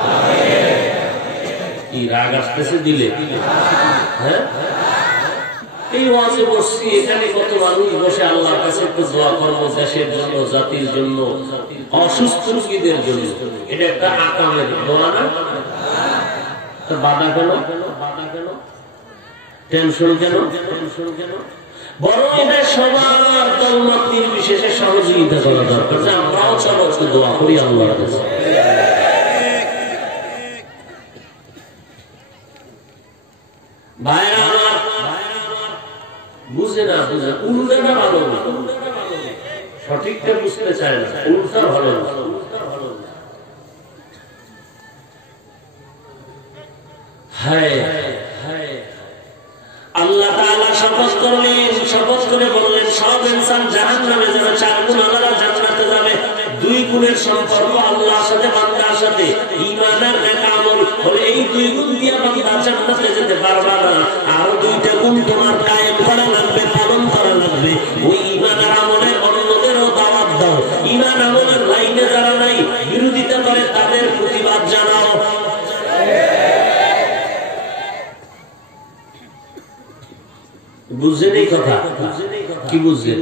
কি রাগ আসতেছে দিলে? হ্যাঁ, এই ওয়াজে বসছি, এখানে কত মানুষ বসে আল্লাহর কাছে একটু দোয়া করবো, দেশের জন্য, জাতির জন্য, অসুস্থ রোগীদের জন্য। এটা একটা আকামের দোয়া না? বাধা কেন? টেনশন কেন? বরং এটা সবার দলমত নির্বিশেষে সহযোগিতা করা দরকার। আমরাও চলো একটু দোয়া করি আল্লাহর কাছে। ভাইরা আমার, বুঝে না বুঝে উল্টাটা ভালো না, সঠিকটা বুঝতে চায় না, উল্টা ভালো না। আল্লাহ তাআলা শপথ করলেন, শপথ করে বললেন সব ইনসান জাহান্নামে যাবে, 4 গুণ আলাদা জান্নাতে যাবে। 2 গুণের সম্পর্ক আল্লাহর সাথে, বান্দার সাথে। ঈমান আর নেক আমল হলে এই 2 গুণ দিয়ে বান্দা জান্নাতে যেতে পারবে না। আর 2টা গুণ তোমার কায়েম করা লাগবে, পালন করা লাগবে। ওই ঈমান আর আমলে অন্যদেরও দাওয়াত দাও। ঈমান আমলের লাইনে যারা নাই, বিরোধিতা করে, তাদের প্রতিবাদ জানাও। বুঝছেন এই কথা? কি বুঝছেন?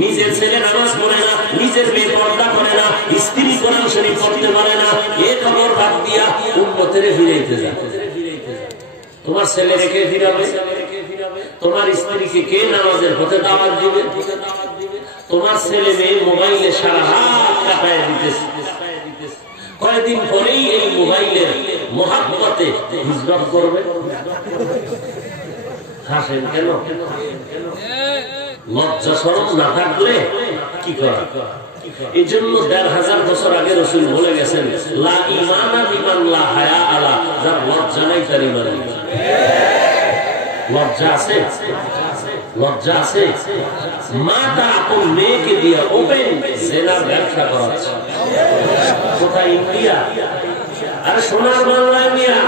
নিজের ছেলে নামাজ পড়ে না, নিজের মেয়ে পর্দা করে না, স্ত্রী কোরআন শরীফ পড়তে পারে না, এ খবর বাদ দিয়া উম্মতের ফিরাইতে যায়। তোমার ছেলে রেখে ফিরাবে? তোমার স্ত্রীকে কে নামাজের পথে দাওয়াত দিবে? তোমার ছেলে মেয়ে মোবাইলে সারা হাত কাটায় দিতেছে, কয়েকদিন পরেই এই মোবাইলের মোহাব্বতে হিজরত করবে। হাসেন কেন? লজ্জা শরম না থাকলে কি করা? এই জন্য 1500 বছর আগে রাসূল বলে গেছেন, লা ঈমানা বিমান লা হায়া আলা, যার লজ্জা নাই তার ঈমান নেই। লজ্জা আছে? লজ্জা আছে? মা তার আপন মেয়েকে দিয়ে ওপেন জেনার ব্যবসা করাচ্ছে। কোথায়? ইন্ডিয়া। আর সোনার বাংলায় মিয়া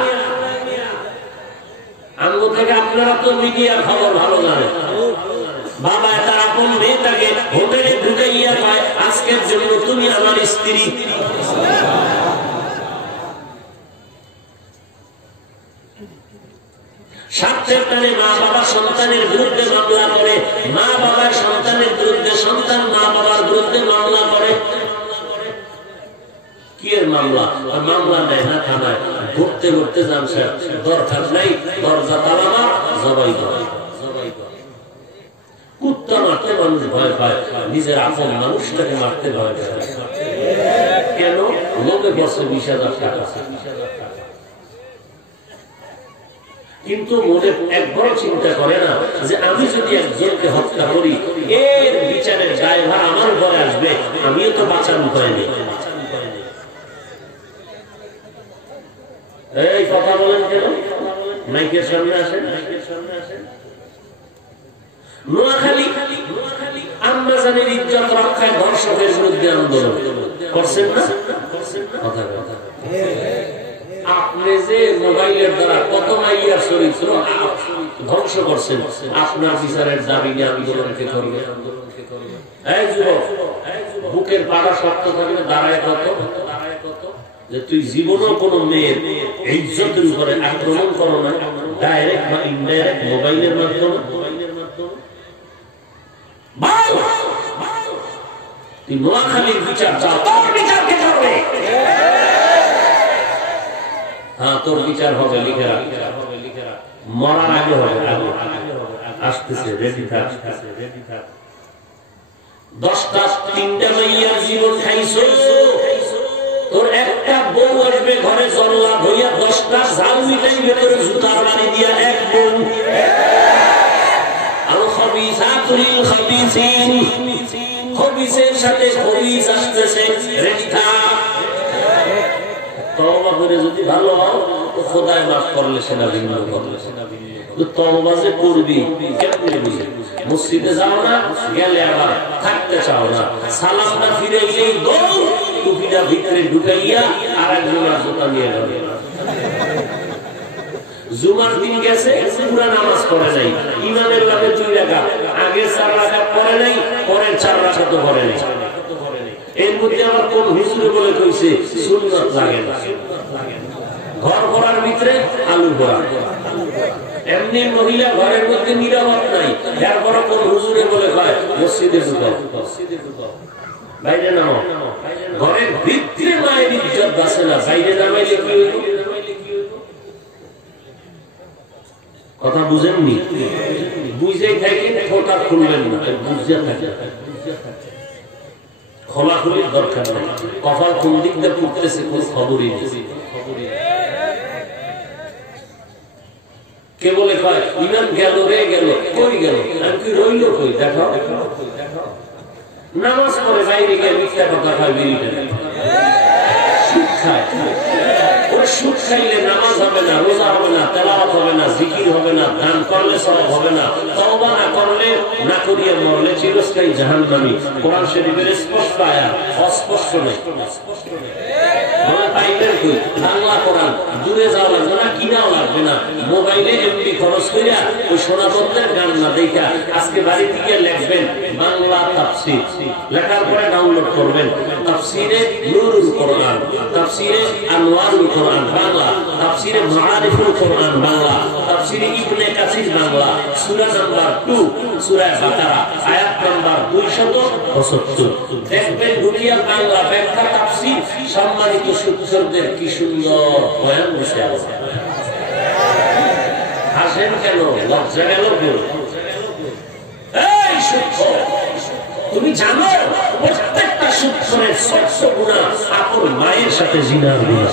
আঙ্গ থেকে আপনারা তো মিডিয়ার খবর ভালো জানেন। বাবা তার আপন মেয়েটাকে হোটেলে ঢুকে গিয়ে পায়, আজকের জন্য তুমি আমার স্ত্রী। স্বার্থের টানে মা বাবা সন্তানের বিরুদ্ধে মামলা করে, মা বাবার সন্তানের বিরুদ্ধে, সন্তান মা বাবার বিরুদ্ধে মামলা করে। কি এর মামলা? মামলা নেয় না থানায়, ঘুরতে ঘুরতে যান স্যার, দরকার নাই, দরজা তালা মার, জবাই করে। কুত্তা মারতে মানুষ ভয় পায়, নিজের আপন মানুষটাকে মারতে ভয় পায়। কেন? লোকে বসে 20,000 টাকা। কিন্তু মনে একবারও চিন্তা করে না যে আমি যদি একজনকে হত্যা করি, এর বিচারের দায়ভার আমার ঘরে আসবে, আমিও তো বাঁচানো পাইনি। এই কথা বলেন কেন? মাইকের সামনে আসেন। নোয়াখালী আম্মা জানের ইজ্জত রক্ষায় ধর্ষকের বিরুদ্ধে আন্দোলন করছেন না? আপনি যে মোবাইলের দ্বারা কত মাইয়ার চরিত্র ধ্বংস করছেন, আপনার বিচারের দাবি নিয়ে আন্দোলনকে করবে। এই যুবক, বুকের পাড়া শক্ত থাকলে দাঁড়ায় কত যে তুই জীবনও কোন মেয়ের ইজ্জতের উপরে আক্রমণ করো না, ডাইরেক্ট বা ইনডাইরেক্ট মোবাইলের মাধ্যমে। তুই নোয়াখালীর বিচার চাও, তোর বিচার কে করবে? হ্যাঁ, তোর বিচার হবে, লিখে রাখ। মরার আগে হবে, আসতেছে, রেডি থাক। 10টা 3টা মাইয়ার জীবন খাইছো, তোর একটা বউ আসবে ঘরে জল্লা ধইয়া 10টা ঝাল মিটাই ভেতরে জুতার বাড়ি দিয়া এক বউ। আল খাবিসাতুল খাবিসিন, খবিসের সাথে খবিস আসতেছে, রেডি থাক। তওবা করে যদি ভালো হও তো খোদায় মাফ করলে সেটা ভিন্ন, করলে সেটা ভিন্ন। তওবা যে করবি কেমনে বুঝে? মসজিদে যাও না, গেলে আবার থাকতে চাও না, সালামটা ফিরাইলেই দৌড়, টুপিটা ভিতরে ঢুকাইয়া আর একজনের জুতা নিয়ে যাবে। জুমার দিন গেছে, পুরা নামাজ পড়ে নাই, ইমামের লাগে 2 রাকাত, আগে 4 রাকাত পড়ে নাই, পরের 4 রাকাত পড়ে নাই। এর মধ্যে আবার কোন হুজুরে বলে কইছে সুন্নাত লাগে না, ঘর ভরার ভিতরে আলু ভরা। এমনি মহিলা ঘরের মধ্যে নিরাপদ নাই, এরপর কোন হুজুরে বলে কয় মসজিদে ঢুকাও, বাইরে নামো। ঘরের ভিতরে মায়ের ইজ্জত বাঁচে না, বাইরে নামাইলে কি হইব? কথা বুঝেননি? বুঝেই থাকে ঠোঁটা খুলবেন না, বুঝে থাকে। খোলাখুলির দরকার নেই, কপাল কোন দিক দিয়ে পুড়তেছে কোন খবরই নেই। কে বলে কয় ইমাম গেল রে গেল, কই গেল? আমি কি রইল কই? দেখো নামাজ পড়ে বাইরে গিয়ে মিথ্যা কথা খায়, বেরিয়ে সুদ খায়। ওর সুদ খাইলে নামাজ হবে না, রোজা হবে না, তেলাওয়াত হবে না, জিকির হবে না, দান করলে সওয়াব হবে না, তওবা না করলে, না করিয়ে মরলে চিরস্থায়ী জাহান্নামী। কোরআন শরীফের স্পষ্ট আয়াত, অস্পষ্ট নেই। পাইবেন কই? বাংলা কোরআন দূরে যাওয়া লাগবে না, কিনাও লাগবে না, মোবাইলে এমনি খরচ করিয়া ওই সোনাপত্রের গান না দেখা আজকে বাড়ি থেকে লিখবেন বাংলা তাফসীর, লেখার পরে ডাউনলোড করবেন তাফসীরে নূরুল কোরআন, তাফসীরে আনওয়ারুল কোরআন বাংলা, তাফসীরে মাআরিফুল কোরআন বাংলা, তাফসীরে ইবনে কাসির বাংলা, সূরা নাম্বার 2 সূরা বাকারা আয়াত নাম্বার 275। দেখবেন দুনিয়া বাংলা ব্যাখ্যা তাফসীর সম্মানিত সূত্রদের কি সুন্দর বয়ান বসে আছে। হাসেন কেন? লজ্জা গেল কেন? এই সূত্র তুমি জানো প্রত্যেকটা সূত্রের 600 গুনাহ আপন মায়ের সাথে জিনার গুনাহ।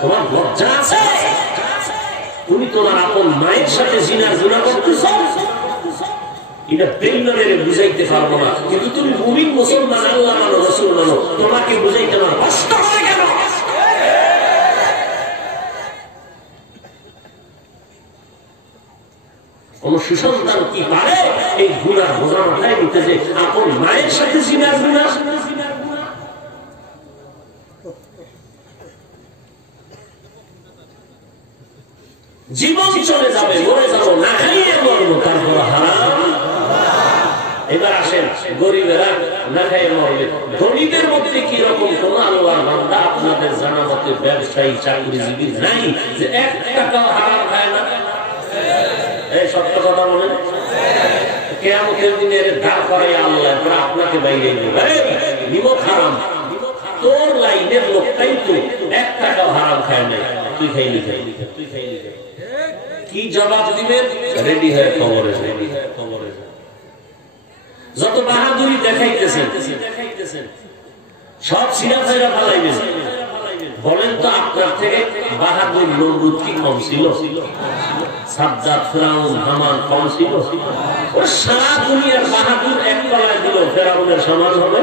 তোমার লজ্জা আছে? তুমি তোমার আপন মায়ের সাথে জিনার গুনাহ করতেছো? এটা বেইমানের বুঝাইতে পারবো না, কিন্তু তুমি মুমিন মুসলমান, আল্লাহ মানো, রাসূল মানো, তোমাকে বুঝাইতে আমার কষ্ট হয় কেন? কোন সুসন্তান কি পারে এই গুনাহ বোঝা মাথায় নিতে যে আপন মায়ের সাথে জিনার গুনাহ? জীবন চলে যাবে, মরে যাবো, না খাইয়ে মরবো, তারপর হারাম। এবার আসেন গরিবেরা না খাইয়ে মরবে। ধনীদের মধ্যে কি রকম কোন আল্লাহর বান্দা আপনাদের জানা মতে ব্যবসায়ী চাকরিজীবী নাই যে 1 টাকাও হারাম খায় না? এই সত্য কথা বলেন। কিয়ামতের দিনে দাঁড় করে আল্লাহ আপনাকে বাইরে নেবে, নিব হারাম, তোর লাইনের লোকটাই তো 1 টাকাও হারাম খায় নাই, তুই খাইলি খাইলি তুই খাইলি। কি জবাব দিবেন? রেডি হয়ে কবরে, রেডি হয়ে কবরে। যত বাহাদুরি দেখাইতেছেন সব সিরা ফাইরা ফালাইবেন। বলেন তো আপনার থেকে বাহাদুর নমরুদ কি কম ছিল? সাজ্জাদ, ফিরাউন, হামান কম ছিল? ওর সারা দুনিয়ার বাহাদুর এক তলায় দিল, ফেরাউনের সমান হবে?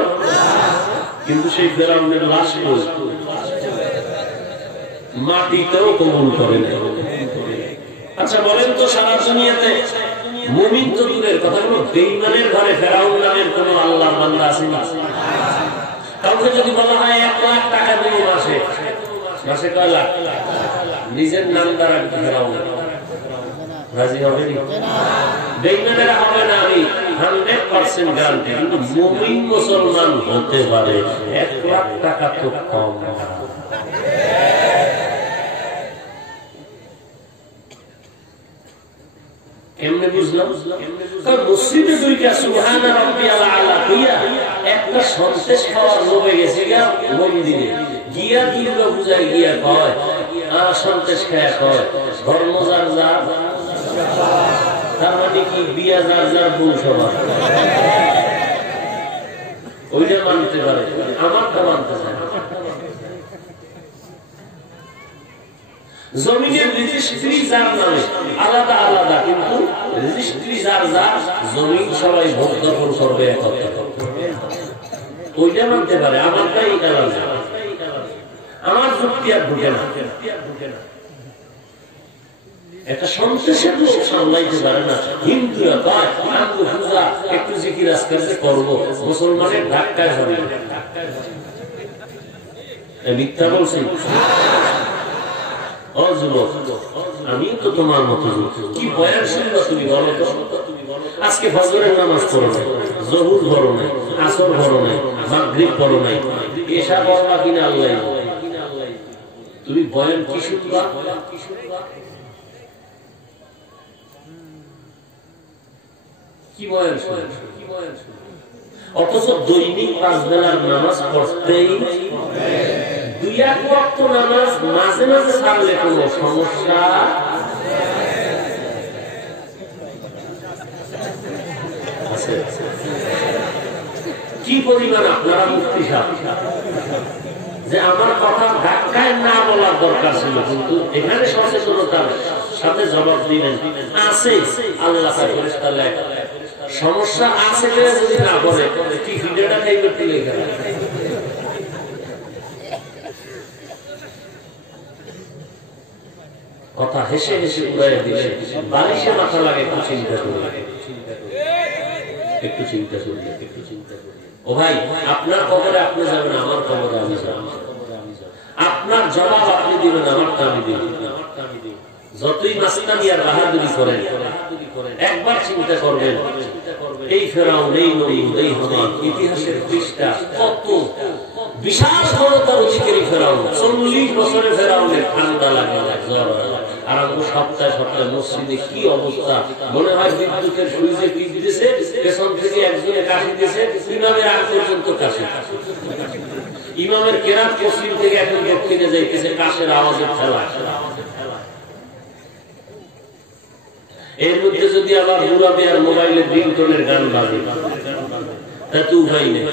কিন্তু সেই ফেরাউনের লাশ মাটিতেও কবুল করে না। আচ্ছা বলেন তো সারা দুনিয়াতে মুমিন তো দূরের কথা, বেঈমানের ঘরে ফেরাউন নামের কোন আল্লাহর বান্দা আছে না? কাউকে যদি বলা হয় 1 লাখ টাকা দিন মাসে, মাসে কয় লাখ, নিজের নাম দ্বারা ফেরাউন রাজি হবে না? বেঈমানেরা হবে না, আমি 100% গ্যারান্টি। কিন্তু মুমিন মুসলমান হতে পারে, 1 লাখ টাকা তো কম। এমনি বুঝলাম মসজিদে 2টা সুবহান রাব্বিয়াল আলা কইয়া একটা সন্দেশ খাওয়ার লোভে গেছে মন্দিরে গিয়া দুর্গা পূজায় গিয়া কয় সন্দেশ খায়া কয় ধর্ম যার যার, তার মানে কি বিয়া যার যার বংশধর, ওইটা মানতে পারে, আমারটা মানতে চায়। জমিনের রেজিস্ট্রি যার নামে আলাদা আলাদা, কিন্তু রেজিস্ট্রি যার যার, জমিন সবাই ভোগ দখল করবে একত্র, ওইটা মানতে পারে। আমারটাই আলাদা, আমার যুক্তি আর ঢুকে না। একটা সন্ত্রাসের লোক সামলাইতে পারে না। হিন্দুরা কয় পূজা একটু জিকির আজকালতে করবো, মুসলমানের ধাক্কায় হবে। মিথ্যা বলছেন? ও যুবক, আমি তো তোমার মতো কি বয়ান শুনবো তুমি বলো তো? আজকে ফজরের নামাজ পড়ো নাই, জহুর পড়ো নাই, আসর পড়ো নাই, মাগরিব পড়ো নাই, এশা পড়বা কিনা আল্লাহ। তুমি বয়ান কি শুনবা? কি বয়ান শুনবা? অথচ দৈনিক 5 বেলার নামাজ পড়তেই, 2-1 ওয়াক্ত নামাজ মাঝে মাঝে ছাড়লে কোনো সমস্যা আছে? কি পরিমাণ আপনারা মুক্তি যে আমার কথা ধাক্কায় না বলার দরকার ছিল, কিন্তু এখানে সচেতনতার সাথে জবাব দিলেন আছে। আল্লাহ সমস্যা আছে যদি না বলে কি ভিডিওটা খাই করতে লেখা কথা হেসে হেসে উড়াই দিলে বালিশে মাথা লাগে। একটু চিন্তা করবে, একটু চিন্তা করবে, একটু চিন্তা করবে। ও ভাই, আপনার কবরে আপনি যাবেন, আমার কবরে আমি যাব। আপনার জবাব আপনি দিবেন, আমারটা আমি দিব। যতই মাস্তানি আর বাহাদুরি করেন, একবার চিন্তা করবেন এই ফেরাউন, এই নমরুদ, এই হামান, ইতিহাসের পৃষ্ঠা কত বিশাল ক্ষমতার অধিকারী ফেরাউন। 40 বছরে ফেরাউনের ঠান্ডা লাগে, জ্বর, আর আমরা সপ্তাহে সপ্তাহে মসজিদে কি অবস্থা। মনে হয় বিদ্যুতের সুইচে টিপ দিতেছে, পেছন থেকে একজনে কাশি দিয়েছে, ইমামের আগ পর্যন্ত কাশি। ইমামের কেরাত পশ্চিম থেকে এখন দক্ষিণে যাইতেছে, কাশের আওয়াজের খেলা। এর মধ্যে যদি আবার বুড়াবে আর মোবাইলে রিংটোনের গান বাজে, তা তো উপায় নেই।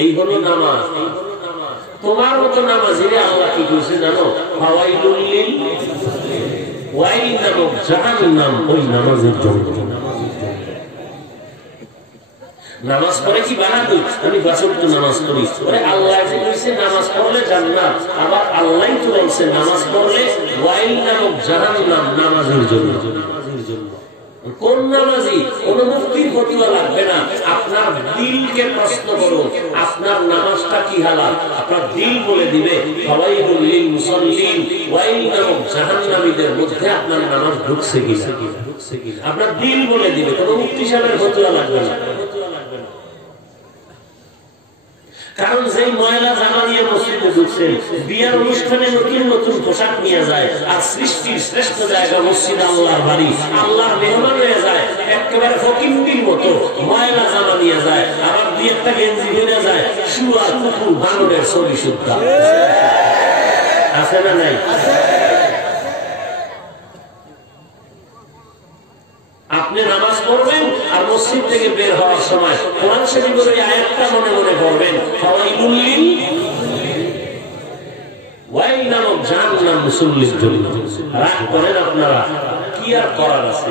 এই হলো নামাজ। তোমার মতো নামাজিরে আল্লাহ কি করেছে জানো? ফাওয়াইলুল লিল ওয়াইল নামক জাহান্নাম ওই নামাজের জন্য। নামাজ পড়ে কি বাহাদুর? আমি 5 ওয়াক্ত নামাজ পড়ি। ওরে আল্লাহ যে কইছে নামাজ পড়লে জান্নাত, আবার আল্লাহই তো বলছে নামাজ পড়লে ওয়াইল নামক জাহান্নাম নামাজের জন্য। কোন নামাজি? কোন মুফতির ফতোয়া লাগবে না। আপনার দিলকে প্রশ্ন করো, আপনার নামাজটা কি হালাল? আপনার দিল বলে দিবে। ফাওয়াইলুল লিল মুসাল্লিন, ওয়াইল নামক জাহান্নামীদের মধ্যে আপনার নামাজ ঢুকছে কিনা আপনার দিল বলে দিবে। কোন মুফতি সাহেবের ফতোয়া লাগবে না। কারণ যেই ময়লা জামা নিয়ে মসজিদে ঢুকছেন, বিয়ার অনুষ্ঠানে নতুন নতুন পোশাক নিয়ে যায়, আর সৃষ্টির শ্রেষ্ঠ জায়গা মসজিদ আল্লাহর বাড়ি, আল্লাহর মেহমান হয়ে যায়, একেবারে ফকিন্দির মতো ময়লা জামা নিয়ে যায়, আবার 2-1টা গেঞ্জি ভরে যায়, শুয়ার কুকুর বানরের ছবি সুদ্ধা আছে না নাই? আপনি নামাজ পড়বেন আর মসজিদ থেকে বের হওয়ার সময় কোরআন শরীফের এই আয়াতটা মনে মনে পড়বেন, ফাওয়াইলুল লিল ওয়াইল নামক জাহান্নাম মুসল্লির জন্য। রাগ করেন আপনারা, কি আর করার আছে?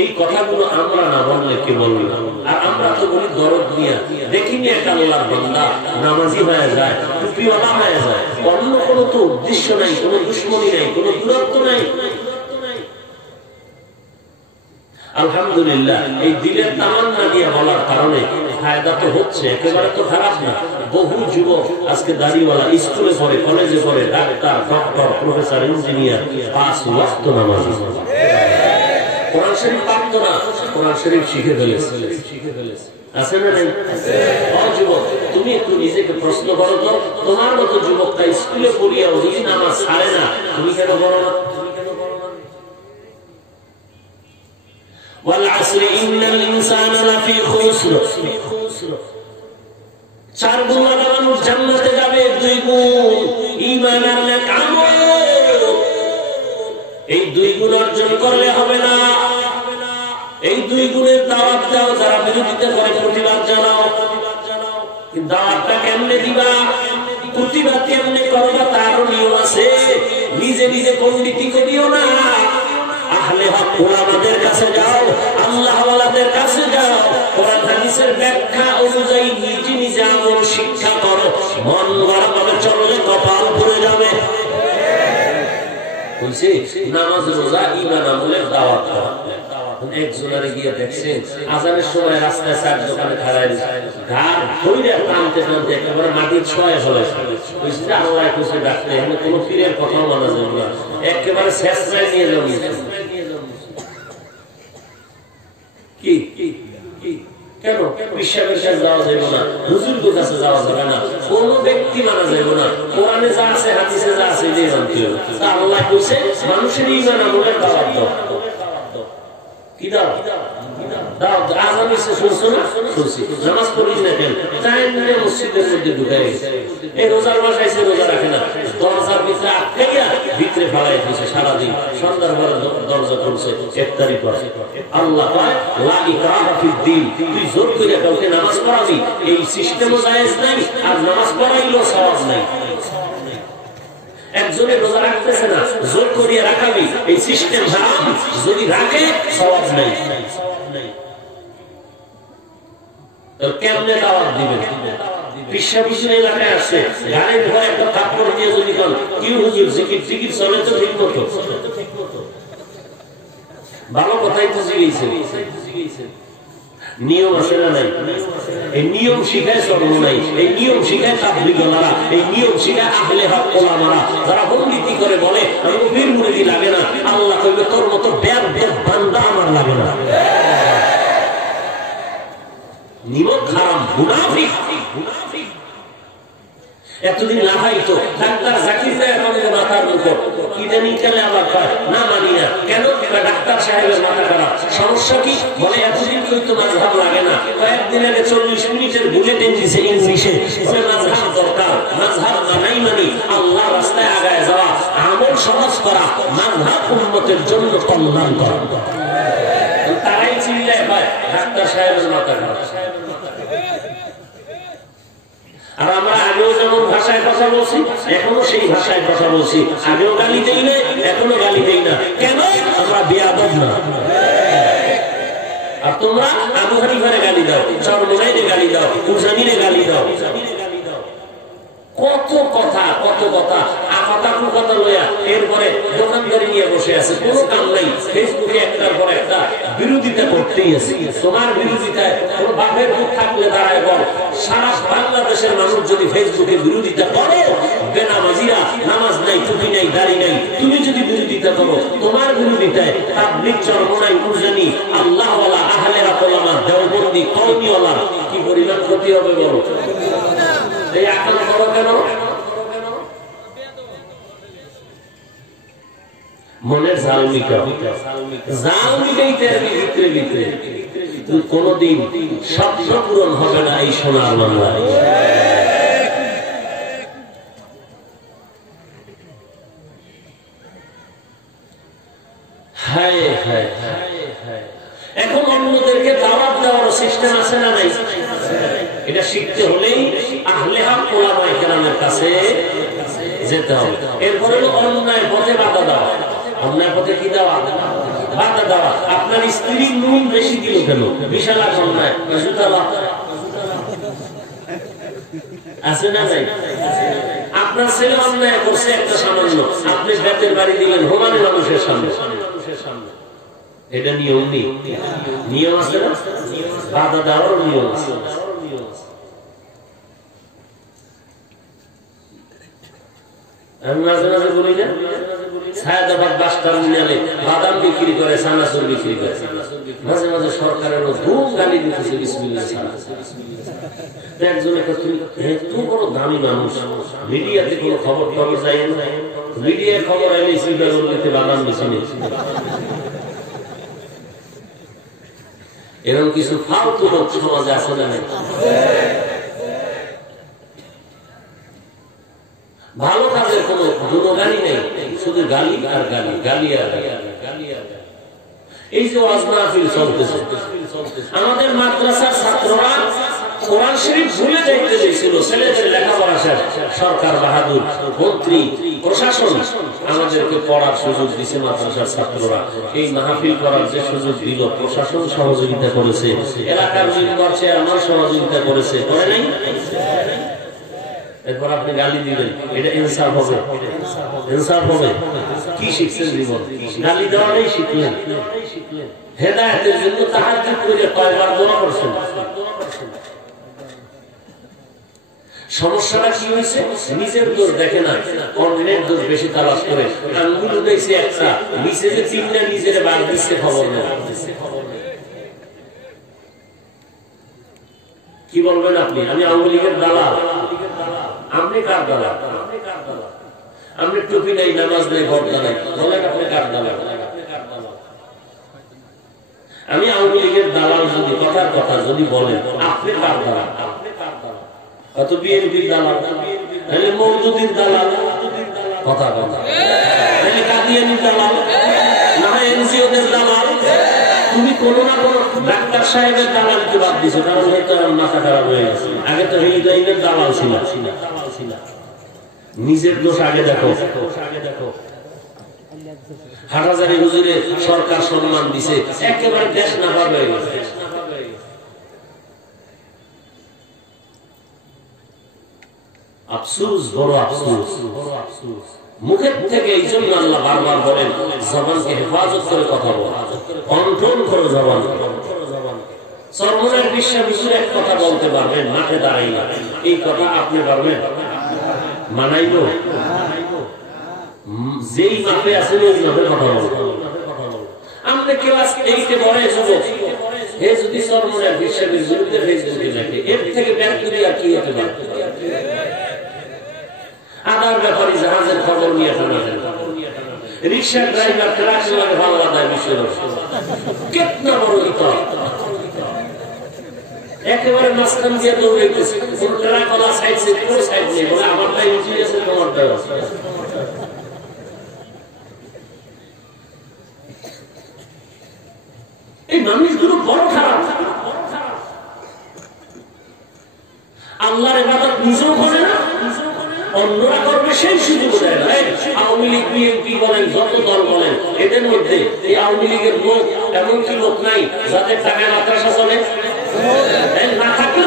এই কথাগুলো আমরা না বললে কে বলবে? আর আমরা তো বলি দরদ নিয়ে দেখিনি এক আল্লাহর বান্দা নামাজি হয়ে যায়, টুপিওয়ালা হয়ে যায়, অন্য কোনো তো উদ্দেশ্য নাই, কোনো দুশ্মনী নাই, কোনো দূরত্ব নাই। আলহামদুলিল্লাহ, এই দিলের তামান্না দিয়ে বলার কারণে ফায়দা তো হচ্ছে, একেবারে তো খারাপ না। বহু যুবক আজকে দাড়িওয়ালা, স্কুলে পড়ে, কলেজে পড়ে, ডাক্তার, ডক্টর, প্রফেসর, ইঞ্জিনিয়ার, 5 ওয়াক্ত নামাজি। কোরআন শরীফ পারতো না, কোরআন শরীফ শিখে ফেলেছে। আছে না নাই? যুবক, তুমি একটু নিজেকে প্রশ্ন করো তো, তোমার মতো যুবকটা স্কুলে পড়িয়াও যদি নামাজ ছাড়ে না, তুমি কেন বলো না? والعصر إن الإنسان لفي خسر 4 গুণ মানুষ জান্নাতে যাবে, 2 গুণ ঈমান আর নেক আমল। এই 2 গুণ অর্জন করলে হবে না। এই 2 গুণের দাওয়াত দাও, যারা বিরোধিতা করে প্রতিবাদ জানাও। কিন্তু দাওয়াতটা কেমনে দিবা, প্রতিবাদ কেমনে করবা তারও নিয়ম আছে। নিজে নিজে পণ্ডিতি করিও না। আহলে হক ওলামাদের কাছে যাও, আল্লাহ ওয়ালাদের কাছে যাও, কোরআন হাদিসের ব্যাখ্যা অনুযায়ী নিজে নিজে আমল শিক্ষা করো। মন গড়া ভাবে চললে কপাল পুড়ে যাবে। হইছে নামাজ রোজা ঈমান আমলের দাওয়াত করা। একজনের গিয়ে দেখছেন আজানের সময় রাস্তায় চার দোকানে খাড়ায় ঘাট ধরে টানতে টানতে একেবারে মাটির ছয় হলে আল্লাহ খুশি ডাকতে এখানে কোনো পীরের কথাও মানা যাবে না, একেবারে শেষরায় নিয়ে যাবে। কি কেন বিশ্বাসের কাছে যাওয়া যাবে না, হুজুরের কাছে যাওয়া যাবে না, কোন ব্যক্তি মানা যাবে না, কোরআনে যা আছে হাদিসে যা আছে এটাই মানতে হবে। তা আল্লাহ কইছে মানুষের ঈমান আমলের দাওয়াত দাও। কি দাও? দাওয়াত। আযান এসে শুনছো না? শুনছি। নামাজ পড়ি না কেন? তাই নিয়ে মসজিদের মধ্যে ঢুকাই গেছে। এই রোজার মাস আইছে, রোজা রাখে না, দরজার ভিতরে আটকাইয়া ভিতরে ফালাই দিয়েছে সারাদিন। সন্ধ্যার পরে দরজা খুলছে, ইফতারি করে। আল্লাহ কয় লা ইকরাহা ফিদ-দীন, তুই জোর করে কাউকে নামাজ পড়াবি এই সিস্টেমও জায়েজ নাই, আর নামাজ পড়াইলেও সওয়াব নাই। একজনের রোজা রাখতেছে না, জোর করিয়া রাখাবি এই সিস্টেম হারাম, যদি রাখে সওয়াব নাই। কেমনে দাওয়াত দিবেন? বিশ্বাসী এলাকায় আসছে, গাড়ির ঘরে একটা থাপ্পড় দিয়ে যদি কোন কি হুজুর জিকির জিকির চলে তো ঠিক মতো, ভালো কথাই তো জিগেছে। নিয়ম আছে না নাই? এই নিয়ম শিখায় চলবো নাই, এই নিয়ম শিখায় তাবলীগীরা, এই নিয়ম শিখায় আহলে হক ওলামারা, যারা বন্দিতি করে বলে আমি পীর মুরিদি লাগে না। আল্লাহ কইবে তোর মতো বেয়াদব বান্দা আমার লাগে না। নিমক হারাম, মুনাফিক। এতদিন লাগাইতো ডাক্তার জাকির মাথার উপর ইদানিং কালে আবার না মানি না কেন? ডাক্তার সাহেবের মাথা খারাপ। সমস্যা কি? বলে এতদিন কিন্তু মাযহাব লাগে না, কয়েকদিন আগে 40 মিনিটের বুলেটিন দিছে ইংলিশে, মাযহাব দরকার, মাযহাব মানাই মানি আল্লাহ রাস্তায় আগায় যাওয়া, আমল সহজ করা, মাযহাব উম্মতের জন্য কল্যাণ করা। তারাই চিল্লায় ভাই ডাক্তার সাহেবের মাথা খারাপ। আর আমরা আগেও যেমন ভাষায় কথা বলছি, এখনো সেই ভাষায় কথা বলছি। আগেও গালি দেই না, এখনো গালি দেই না। কেন? আমরা বেয়াদব না। আর তোমরা আবু হানিফারে গালি দাও, চরমনাইরে গালি দাও, উজানিরে গালি দাও। কত কথা, কত কথা, আপাতাকুর কথা লইয়া এরপরে দোকানদারি নিয়ে বসে আছে, কোনো কাম নাই। ফেসবুকে একটার পর একটা বিরোধিতা করতেই আছে। তোমার বিরোধিতায় কোন বাপের মুখ থাকলে দাঁড়ায় বল। সারা বাংলাদেশের মানুষ যদি ফেসবুকে বিরোধিতা করো, বেনামাজিরা, নামাজ নাই, টুপি নাই, দাড়ি নাই, তুমি যদি বিরোধিতা করো, তোমার বিরোধিতায় তাবলীগ, চরমনাই, উজানি, আল্লাহওয়ালা, আহলে হক ওলামা, দেওবন্দি, কওমিওয়ালা কি পরিমাণ ক্ষতি হবে বলো? এই আকাল করো কেন? মনের জাল মিটাও, জাল মিটাইতে ভিতরে ভিতরে কোনদিন স্বপ্ন পূরণ হবে না এই সোনার বাংলায়। হায় হায় হায়, এখন অন্যদেরকে দাওয়াত দেওয়ার সিস্টেম আছে না নাই? এটা শিখতে হলেই আহলে হক ওলামায়ে কেরামের কাছে যেতে হবে। এরপরে অন্যায় পথে বাধা দেওয়া। অন্যায় পথে কি দেওয়া? বাধা দেওয়া। আপনার স্ত্রীর নুন বেশি দিল কেন? বিশাল এক অন্যায়। আছে না নাই? আপনার ছেলে অন্যায় করছে একটা সামান্য, আপনি বেতের বাড়ি দিলেন হোমানি মানুষের সামনে। এটা নিয়ম নেই? নিয়ম আছে না? বাধা দেওয়ার নিয়ম আছে। আমি মাঝে মাঝে বলি না, সায়দাবাদ বাস টার্মিনালে বাদাম বিক্রি করে, চানাচুর বিক্রি করে। মাঝে মাঝে সরকারের ধুম গালি দিতেছে বিসমিল্লাহ ছাড়া। একজনে এত বড় দামি মানুষ, মিডিয়াতে কোনো খবর টবর যায় না, মিডিয়ার খবর আইলে সিদ্ধান্ত বাদাম বেশি নিয়েছে। এরকম কিছু ফালতু লোক সমাজে আছে না? ভালো কাজের কোন গুণগালি নেই, শুধু গালি আর গালি, গালি আর গালি। এই যে ওয়াজ মাহফিল চলতেছে, আমাদের মাদ্রাসার ছাত্ররা কোরআন শরীফ ভুলে যাইতে দিয়েছিল, ছেলেদের লেখাপড়া শেষ। সরকার বাহাদুর, মন্ত্রী, প্রশাসন আমাদেরকে পড়ার সুযোগ দিয়েছে। মাদ্রাসার ছাত্ররা এই মাহফিল করার যে সুযোগ দিল, প্রশাসন সহযোগিতা করেছে, এলাকার মেম্বার, চেয়ারম্যান সহযোগিতা করেছে, করে নাই? এরপর আপনি গালি দিবেন, এটা ইনসাফ হবে? ইনসাফ হবে? কি শিখছেন জীবন? গালি দেওয়াটাই শিখলেন। হেদায়েতের জন্য তাহাজ্জুদ করে কয়বার দোয়া করছেন? সমস্যাটা কি হয়েছে? নিজের দোষ দেখে না, অন্যের দোষ বেশি তালাশ করে। আঙ্গুল উঠেছে একটা, নিচে যে চিন্তা নিজের বাদ দিচ্ছে খবর নেই। কি বলবেন আপনি? আমি আওয়ামী লীগের দালাল। আপনি কার দালাল? আপনি টুপি নাই, নামাজ নেই, ভোটদা নাই, বলেন আপনি কার দালাল? আমি আওয়ামী লীগের দালাল যদি কথার কথা যদি বলেন, আপনি কার দালাল? হয়তো বিএনপির দালাল, নাহলে মওদুদির দালাল, কথা কথা, নাহলে কাদিয়ানির দালাল, না হয় এনজিওদের দালাল। তুমি কোনো না কোনো ডাক্তার সাহেবের দালালকে বাদ দিছো, কারণ হয়তো মাথা খারাপ হয়ে গেছে। আগে তো এই লাইনের দালাল ছিল। নিজের দোষ আগে দেখো। হাটহাজারী হুজুরে সরকার সম্মান দিছে, একেবারে দেশ নাপাক হয়ে গেছে। আফসোস, বড় আফসোস। মুখের থেকে এই জন্য আল্লাহ বারবার বলেন, জবানকে হেফাজত করে কথা বল, কন্ট্রোল করো জবান। সর্বনের বিশ্বাসে এক কথা বলতে পারবেন, মাঠে দাঁড়াই না, এই কথা আপনি পারবেন? মানাইব? যেই মাপে আছেন ওই মাপে কথা বলবো। আমরা কেউ আজকে এইতে বড় যুবক, হে যদি সর্বনের বিশ্বাসের বিরুদ্ধে ফেসবুকে লেখে, এর থেকে ব্যাংক করে আর কি হতে পারে? আদার ব্যাপারী জাহাজের খবর নিয়ে টানাতেন, রিক্সার ড্রাইভার ট্রাক চালাতে ভালো দেয় বিশ্বের কেতনা বড় ইতর, একেবারে মাঝখান দিয়ে দৌড়াইতেছে। কোন ট্রাক ওলা সাইড সে কোন সাইড নেই, বলে আমারটাই উঁচু আছে, তোমারটাই আছে। এই মানুষগুলো বড় খারাপ। আল্লাহর ইবাদত নিজেও করে না, অন্যরা করবে সেই সুযোগ দেয় না। আওয়ামী লীগ, বিএনপি বলেন, যত দল বলেন, এদের মধ্যে এই আওয়ামী লীগের লোক এমন কি লোক নাই যাদের টাকায় মাদ্রাসা চলে? না থাকলে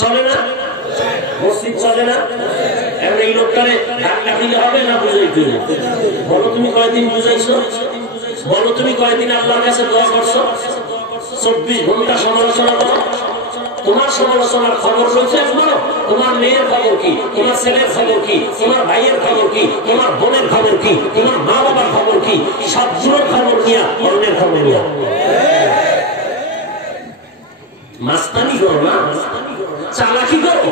চলে না, মসজিদ চলে না। এখন এই লোকটারে ধাক্কা দিলে হবে না বুঝাইতে? বলো তুমি কয়েকদিন বুঝাইছো? বলো তুমি কয়েকদিন আল্লাহর কাছে দোয়া করছো? 24 ঘন্টা সমালোচনা করো। তোমার সমালোচনার খবর রয়েছে বলো, তোমার মেয়ের খবর কি, তোমার ছেলের খবর কি, তোমার ভাইয়ের খবর কি, তোমার বোনের খবর কি, তোমার মা বাবার খবর কি, সবগুলোর খবর নিয়া অন্যের খবর নিয়া মাস্তানি করো না, চালাকি করো।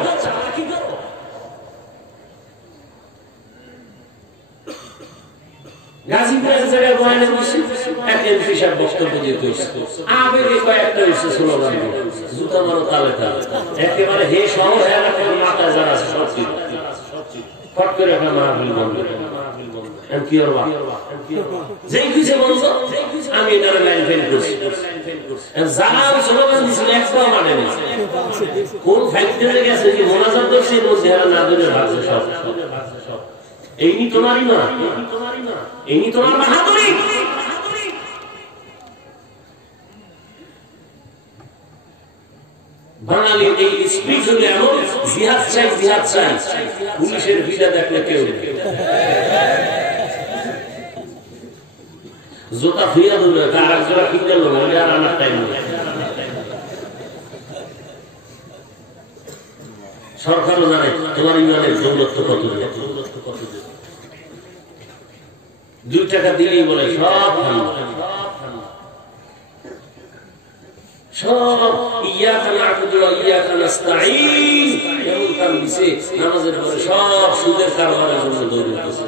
গাজীপুরের জায়গায় বয়ানে বসে এক এমপি সাহেব বক্তব্য দিতে হয়েছে, আবেগে কয়েকটা হয়েছে স্লোগান, জুতা মারো তালে তালে, একেবারে হে শহর হয়ে না, মাথায় যারা আছে সব ছিল ফট করে একটা মাহফিল বন্ধ। কি ওর বাপ যেই কিছু বলছো, আমি এটা লাইন ফেল করছি। যারা স্লোগান দিছিল একটাও মানে নেই, কোন ফ্যাক্টরি গেছে যে মোনাজাত করছে এর মধ্যে না ধরে ভাগছে সব। এই নি তোমারই না, এই নি তোমার বাহাদুরি। বাঙালির এই স্পিচ হলে এমন জিহাদ চাই, জিহাদ চাই, পুলিশের ভিড়া দেখলে কেউ জোতা ফিয়া ধরবে, তার এক জোড়া কিনতে লোক আর আমার টাইম নেই। সরকারও জানে তোমার ইমানের দৌলত কত, 2 টাকা দিলেই বলে সব সব ইয়াকা না'বুদু ওয়া ইয়াকা নাস্তাঈন, এমন কাম দিছে নামাজের পরে সব সুদের কারবারের জন্য দৌড়াইতেছে।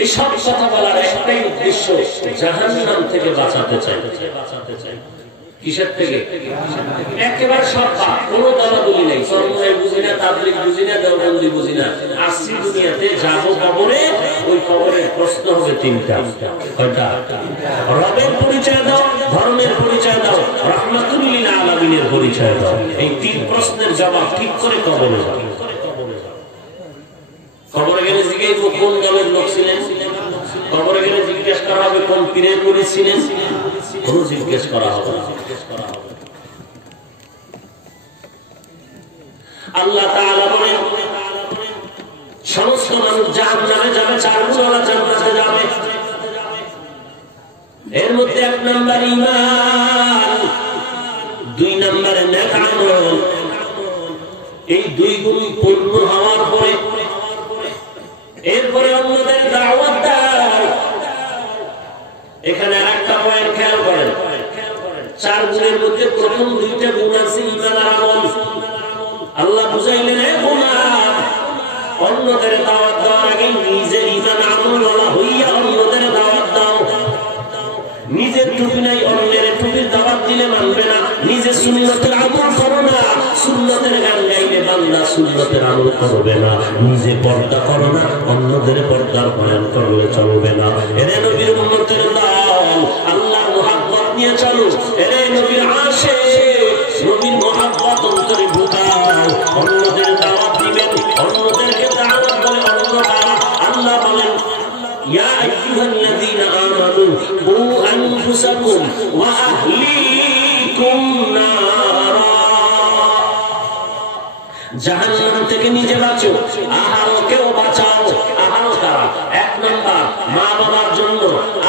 এই সব কথা বলার একটাই উদ্দেশ্য, জাহান্নাম থেকে বাঁচাতে চাই। কিসের থেকে? একেবারে সব পাপ, কোনো দলাদলি নেই। চরমনাই বুঝি না, তাবলীগ বুঝি না, দেওবন্দি বুঝি না। আসছি দুনিয়াতে, যাবো কবরে, ওই কবরের প্রশ্ন হবে 3টা। কয়টা? রবের পরিচয় দাও, ধর্মের পরিচয় দাও, রাহমাতুল লিল আলামিনের পরিচয় দাও। এই 3 প্রশ্নের জবাব ঠিক করে কবরে যাও। কবরে গেলে জিজ্ঞেস কোন দলের লোক ছিলেন, কবরে গেলে জিজ্ঞেস করা হবে কোন পীরের মুরিদ ছিলেন, কোন জিজ্ঞেস করা হবে। আল্লাহ তাআলা বলেন সমস্ত মানুষ জাহান্নামে যাবে, 4 গুণওয়ালা জান্নাতে যাবে। এর মধ্যে 1 নাম্বার ঈমান, 2 নম্বরে নেক আমল। এই 2 গুণ পূর্ণ হওয়ার পরে এরপরে অন্যদের দাওয়াত দাও। এখানে আরেকটা পয়েন্ট খেয়াল করেন, 4 গুণের মধ্যে প্রথম 2টা গুণ আছে ঈমান আর আমল। আল্লাহ বুঝাইলেন হে গোলাম, অন্যদের দাওয়াত দেওয়ার আগে নিজের ঈমান আমল ওয়ালা হইয়া অন্যদের দাওয়াত দাও। নিজের টুপি নাই, অন্যের টুপির দাওয়াত দিলে মানবে না। নিজে সুন্নতের আমল করো না, সুন্নতের গান গাইলে বান্দা সুন্নতের আমল করবে না। নিজে পর্দা করো না, অন্যদের পর্দার বয়ান করলে চলবে না। এরে নবীর উম্মতের দল, আল্লাহর মুহাব্বত নিয়ে চলো। এরে নবীর আশিক, নবীর মুহাব্বত অন্তরে ঢুকাও। অন্যদের দাওয়াত দিবেন, অন্যদেরকে দাওয়াত বলে অন্য দাওয়াত। আল্লাহ বলেন ইয়া আইয়ুহাল্লাযীনা আমানু কু আনফুসাকুম ওয়া আহলিকুম নারা। জাহান্নাম থেকে নিজে বাঁচো, আহালকেও বাঁচাও। আহাল কারা? 1 নাম্বার মা বাবার জন্য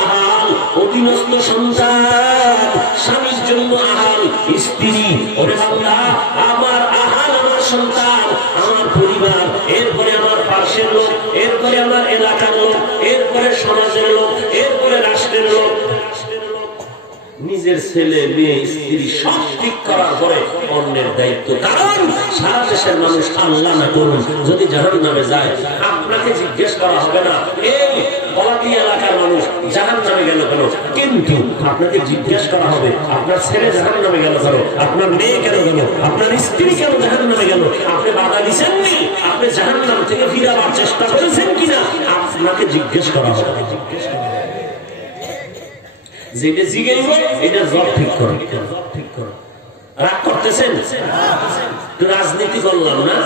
আহাল, অধীনস্থ সন্তান, স্বামীর জন্য আহাল, স্ত্রী। ওরে বান্দা, আমার আহাল আমার সন্তান, আমার পরিবার, এরপরে আমার পাশের লোক, এরপরে আমার এলাকার লোক, এরপরে সমাজের লোক, এরপরে রাষ্ট্রের লোক। নিজের ছেলে মেয়ে স্ত্রী সব ঠিক করার পরে অন্যের দায়িত্ব। কারণ সারা দেশের মানুষ আল্লাহ না করুন যদি জাহান্নামে যায়, আপনাকে জিজ্ঞেস করা হবে না এই বলাকি এলাকার মানুষ জাহান্নামে গেল কেন, কিন্তু আপনাকে জিজ্ঞেস করা হবে আপনার ছেলে জাহান্নামে গেল কেন, আপনার মেয়ে কেন গেল, আপনার স্ত্রী কেন জাহান্নামে গেল। আপনি বাধা দিচ্ছেননি, আপনি জাহান্নাম থেকে ফিরাবার চেষ্টা করেছেন কিনা, আপনাকে জিজ্ঞেস করা হবে। যেটা জিজ্ঞেস এটা জব ঠিক করো। রাগ করতেছেন? রাজনীতি করলাম না।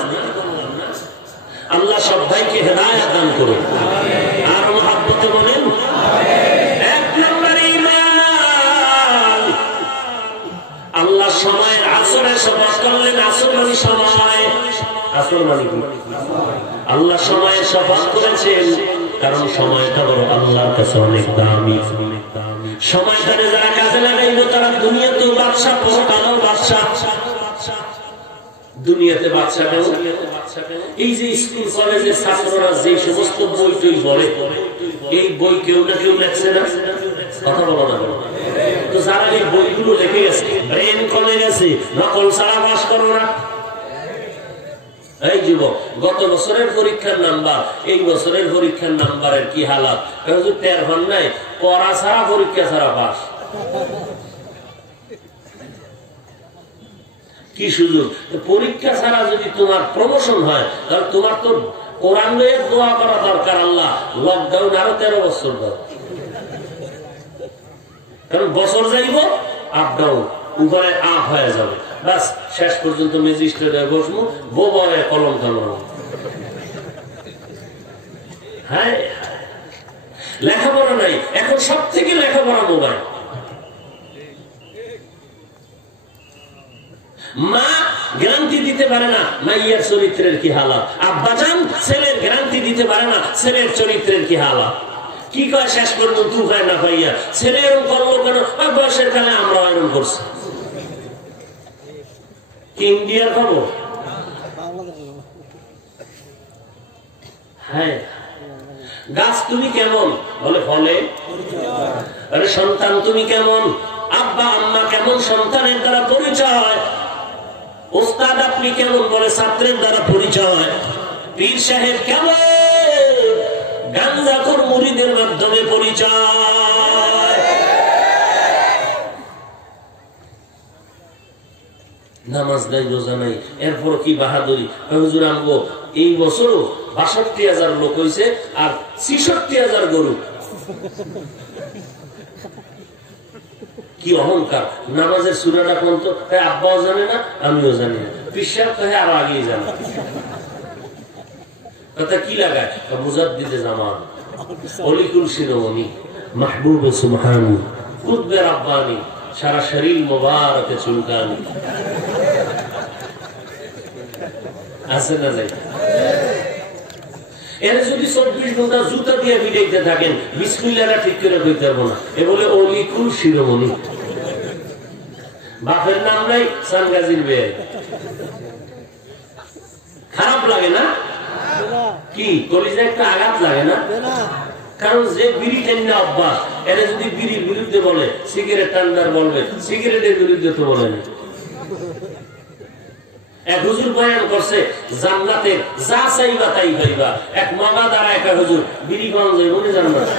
আল্লাহ সবাইকে হেদায়েত দান করুন। আর মুহাব্বতে বলেন 1 নম্বর ঈমান। আল্লাহ সময়ের আসরের শপথ করলেন। আসর মানে সময়। আসর মানে কি? আল্লাহ সময়ের শপথ করেছেন কারণ সময়টা বড় আল্লাহর কাছে অনেক দামি। সময়টারে যারা কাজে লাগাইব তারা দুনিয়াতেও বাদশা, পরকালেও বাদশা। দুনিয়াতে বাদশা কেন? এই যে স্কুল কলেজের ছাত্ররা যে সমস্ত বই টই পড়ে, এই বই কেউ না কেউ লেখছে না? কথা বলো না। তো যারা এই বইগুলো লিখে গেছে, ব্রেন কমে গেছে, নকল ছাড়া পাস করো না। এই যুবক, গত বছরের পরীক্ষার নাম্বার এই বছরের পরীক্ষার নাম্বারের কি হালাত? টের হন নাই, পড়া ছাড়া পরীক্ষা ছাড়া পাস। কি সুযোগ! পরীক্ষা ছাড়া যদি তোমার প্রমোশন হয় তাহলে তোমার তো কোরআন লয়ে দোয়া করা দরকার, আল্লাহ লকডাউন আরো 13 বছর দাও। কারণ বছর যাইব আপ ডাউন, উপরে আপ হয়ে যাবে, বাস শেষ পর্যন্ত ম্যাজিস্ট্রেটে বসবো, বোবায় কলম থামানো। হ্যাঁ, লেখাপড়া নাই। এখন সব থেকে লেখাপড়া মোবাইল। মা গ্যারান্টি দিতে পারে না মাইয়ার চরিত্রের কি হালাত, আব্বাজান ছেলের গ্যারান্টি দিতে পারে না ছেলের চরিত্রের কি হালাত। কি কয় শেষ পর্যন্ত উপায় না পাইয়া ছেলে এরকম করলো কেন, বয়সের কালে আমরা এরকম করছি। ইন্ডিয়ার খবর। হ্যাঁ, গাছ তুমি কেমন বলে ফলে, আরে সন্তান তুমি কেমন, আব্বা আম্মা কেমন সন্তানের দ্বারা পরিচয়, ওস্তাদ আপনি কেমন বলে ছাত্রের দ্বারা পরিচয়, পীর সাহেব কেমন গাঞ্জাখোর মুরিদের মাধ্যমে পরিচয়। নামাজ নাই, রোজা নাই, এরপর কি বাহাদুরি। হুজুর আমগো এই বছরও ৬২,০০০ লোক হয়েছে আর ৬৬,০০০ গরু। কি অহংকার! নামাজের সূরাটা কোন তো আব্বাও জানে না, আমিও জানি না, পিসাব তো আরো আগেই জানে। কথা কি লাগায়? মুজাদ্দিদে জামান, অলিকুল শিরোমণি, মাহবুব সুবহানি, কুতবে রাব্বানি, সারা শরীর মোবারকে চুলকানি। আছে না নাই? এর যদি 24 ঘন্টা জুতা দিয়ে ভিড়াইতে থাকেন, বিসমিল্লাহটা ঠিক করে কইতে পারবো না। এ বলে অলিকুল শিরোমণি, বাপের নাম নাই, সানগাজির মেয়ে। খারাপ লাগে না? কি কলিজায় একটা আঘাত লাগে না? কারণ যে বিড়ি টেনে অভ্যাস, এরা যদি বিড়ির বিরুদ্ধে বলে, সিগারেট টান্ডার বলবে, সিগারেটের বিরুদ্ধে তো বলে না। এক হুজুর বয়ান করছে জান্নাতের যা চাইবা তাই পাইবা। এক মগা দ্বারা একটা হুজুর বিড়ি পাওয়া যায় মনে জান্নাত।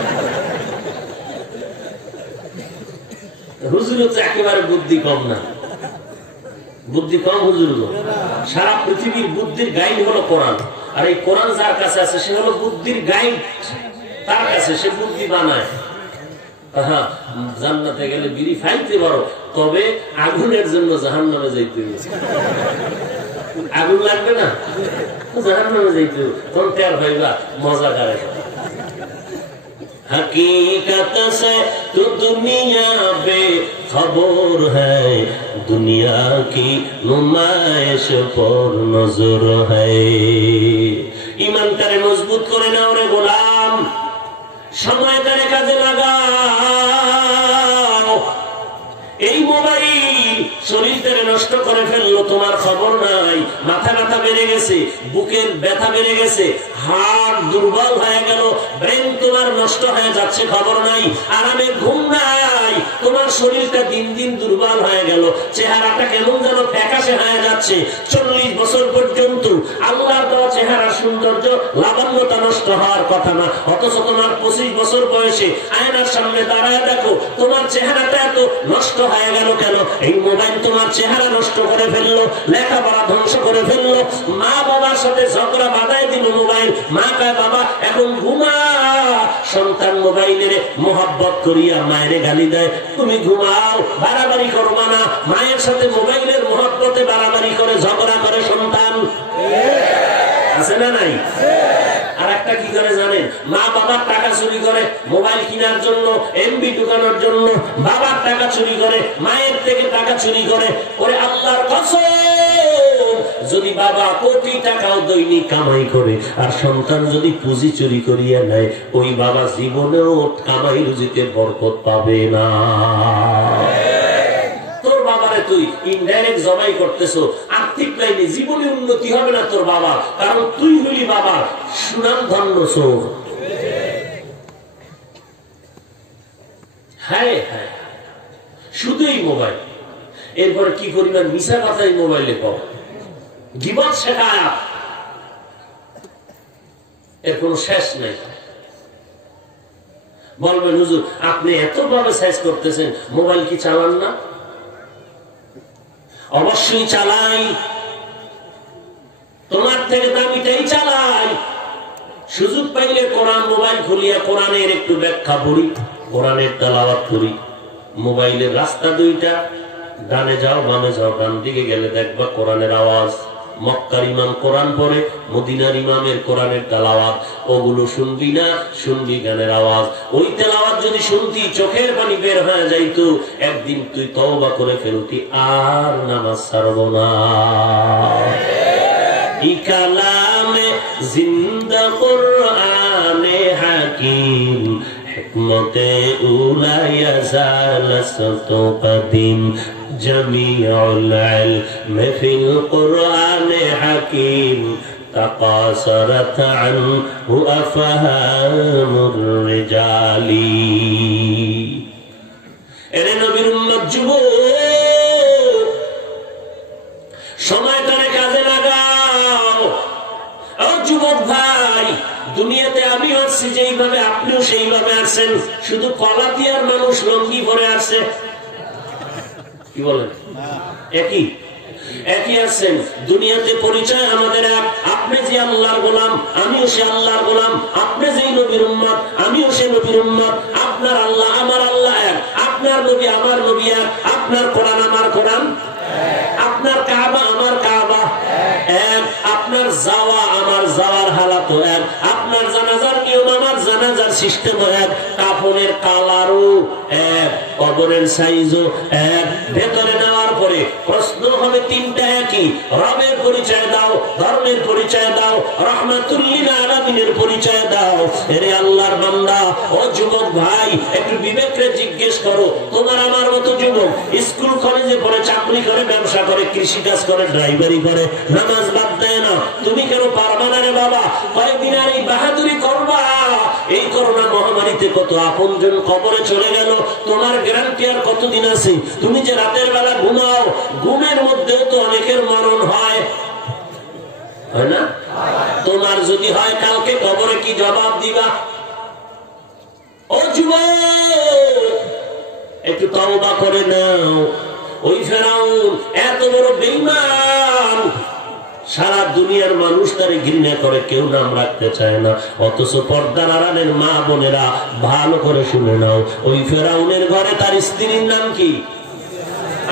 হুজুর হচ্ছে একেবারে বুদ্ধি কম না, বুদ্ধি কম হুজুর। সারা পৃথিবীর বুদ্ধির গাইড হলো কোরআন, আর এই কোরআন যার কাছে আছে সে হলো বুদ্ধির গাইড। তার কাছে সে বুদ্ধি বানায়। হ্যাঁ, জান্নাতে গেলে বিড়ি খাইতে পারো, তবে আগুনের জন্য জাহান্নামে যাইতে হবে। আগুন লাগবে না, জাহান্নামে যাইতে হবে, তখন টের পাইবা মজা করে। हकीकत से तो दुनिया बेखबर है, दुनिया की नुमाइश पर नजर है। ईमान करे मजबूत करे ना रे गोलाम, समय करे काजे लागाओ। এই মোবাইল শরীর নষ্ট করে ফেললো, তোমার খবর নাই। মাথা ব্যথা বেড়ে গেছে, বুকের ব্যথা বেড়ে গেছে, হাড় দুর্বল হয়ে গেল, ব্রেন তোমার নষ্ট হয়ে যাচ্ছে, খবর নাই। আরামে ঘুম নাই, তোমার শরীরটা দিন দিন দুর্বল হয়ে গেল, চেহারাটা কেমন যেন ফ্যাকাশে হয়ে যাচ্ছে। 40 বছর পর্যন্ত আল্লাহর দেওয়া চেহারার সৌন্দর্য লাবণ্যতা নষ্ট হওয়ার কথা না, অথচ তোমার 25 বছর বয়সে আয়নার সামনে দাঁড়ায় দেখো তোমার চেহারাটা এত নষ্ট হয়ে গেল কেন? এই মোবাইল তোমার চেহারা নষ্ট করে ফেললো, লেখাপড়া ধ্বংস করে ফেললো। মা বাবার সাথে ঝগড়া বাধায় দিল মোবাইল। মা কয় বাবা এখন ঘুমা, সন্তান মোবাইলের মোহাব্বত করিয়া মায়ের গালি দেয়, তুমি ঘুমাও, বাড়াবাড়ি করবা না। মায়ের সাথে মোবাইলের মোহাব্বতে বাড়াবাড়ি করে ঝগড়া করে সন্তান, আছে না নাই? আর একটা কি করে জানেন? মা বাবার টাকা চুরি করে মোবাইল কেনার জন্য, এমবি ঢুকানোর জন্য। বাবার টাকা চুরি করে, মায়ের থেকে টাকা চুরি করে। ওরে আল্লাহর কসম, যদি বাবা কোটি টাকাও দৈনিক কামাই করে আর সন্তান যদি পুঁজি চুরি করিয়া নেয়, ওই বাবা জীবনেও কামাই রুজিতে বরকত পাবে না। তোর বাবারে তুই ইনডাইরেক্ট জবাই করতেছো, আর্থিক লাইনে জীবনে উন্নতি হবে না তোর বাবা, কারণ তুই হলি বাবা সুনাম ধন্য চোর। হ্যাঁ হ্যাঁ, শুধু এই মোবাইল। এরপরে কি পরিমাণ মিশা কথা এই মোবাইলে কম, গীবত শেখায়, এর কোন শেষ নেই। বলবেন হুজুর আপনি এতভাবে সাইজ করতেছেন, মোবাইল কি চালান না? অবশ্যই চালাই, তোমার থেকে দামিটাই চালাই। সুযোগ পাইলে কোরআন মোবাইল খুলিয়া কোরআনের একটু ব্যাখ্যা পড়ি, কোরআনের তেলাওয়াত করি। মোবাইলের রাস্তা দুইটা, ডানে যাও বামে যাও, ডান দিকে গেলে দেখবা কোরআনের আওয়াজ। মক্কার ইমাম কোরআন পড়ে, মদিনার ইমামের কোরআনের তেলাওয়াত। ওগুলো শুনবি না, শুনবি গানের আওয়াজ। ওই তেলাওয়াত যদি শুনতি চোখের পানি বের হয়ে যাইতো, একদিন তুই তওবা করে ফেলতি, আর নামাজ ছাড়ব না। ই কালামে জিন্দা কুরআনে হাকিম, হিকমতে উলায়া জালাসতু কদিম, জমিউল ইলম ফিল কুরআনে হাকিম, তাকাসারাত আনহু আফহামুর রিজালি। এরে নবীর উম্মত যুবক, সময়টারে কাজে লাগাও। ও যুবক ভাই, দুনিয়াতে আমি আসছি যেইভাবে আপনিও সেইভাবে আসছেন, শুধু কলাতিয়ার মানুষ লঙ্গি পরে আসছে। কি বলেন? একই একই আছেন। দুনিয়াতে পরিচয় আমাদের এক, আপনি যে আল্লাহর গোলাম, আমিও সে আল্লাহর গোলাম। আপনি যে নবীর উম্মত, আমিও সে নবীর উম্মত। আপনার আল্লাহ আমার আল্লাহ এক, আপনার নবী আমার নবী এক, আপনার কোরআন আমার কোরআন, আপনার কাবা আমার কাবা এক, আপনার যাওয়া আমার যাওয়ার হালাত এক, আপনার জানাজার নিয়ম আমার জানাজার সিস্টেম এক। কাফনের কালারও এক, কবরের সাইজও এক। ভেতরে নেওয়ার পরে প্রশ্ন হবে তিনটা একই, রবের পরিচয় দাও, ধর্মের পরিচয় দাও, রাহমাতুল লিল আলামিনের পরিচয় দাও। এরে আল্লাহর বান্দা, ও যুবক ভাই, একটু বিবেকরে জিজ্ঞেস করো। তোমার আমার মতো যুবক স্কুল কলেজে পড়ে, চাকরি করে, ব্যবসা করে, কৃষি কাজ করে, ড্রাইভারি করে, নামাজ বাদ দেয় না। তুমি কেন পারবা না রে বাবা? কয়েকদিন আর এই বাহাদুরি করবা? এই করোনা মহামারীতে কত আপনজন কবরে চলে গেল, তোমার গ্যারান্টি আর কতদিন আছে? তুমি যে রাতের বেলা ঘুমাও, ঘুমের মধ্যেও তো অনেকের মরণ হয়, হয় না? তোমার যদি হয়, কালকে কবরে কি জবাব দিবা? ও যুবক, একটু তওবা করে নাও। ওই ফেরাউন এত বড় বেঈমান, সারা দুনিয়ার মানুষ তারে ঘৃণা করে, কেউ নাম রাখতে চায় না। অথচ পর্দার আড়ালের মা বোনেরা ভালো করে শুনে নাও, ওই ফেরাউনের ঘরে তার স্ত্রীর নাম কি?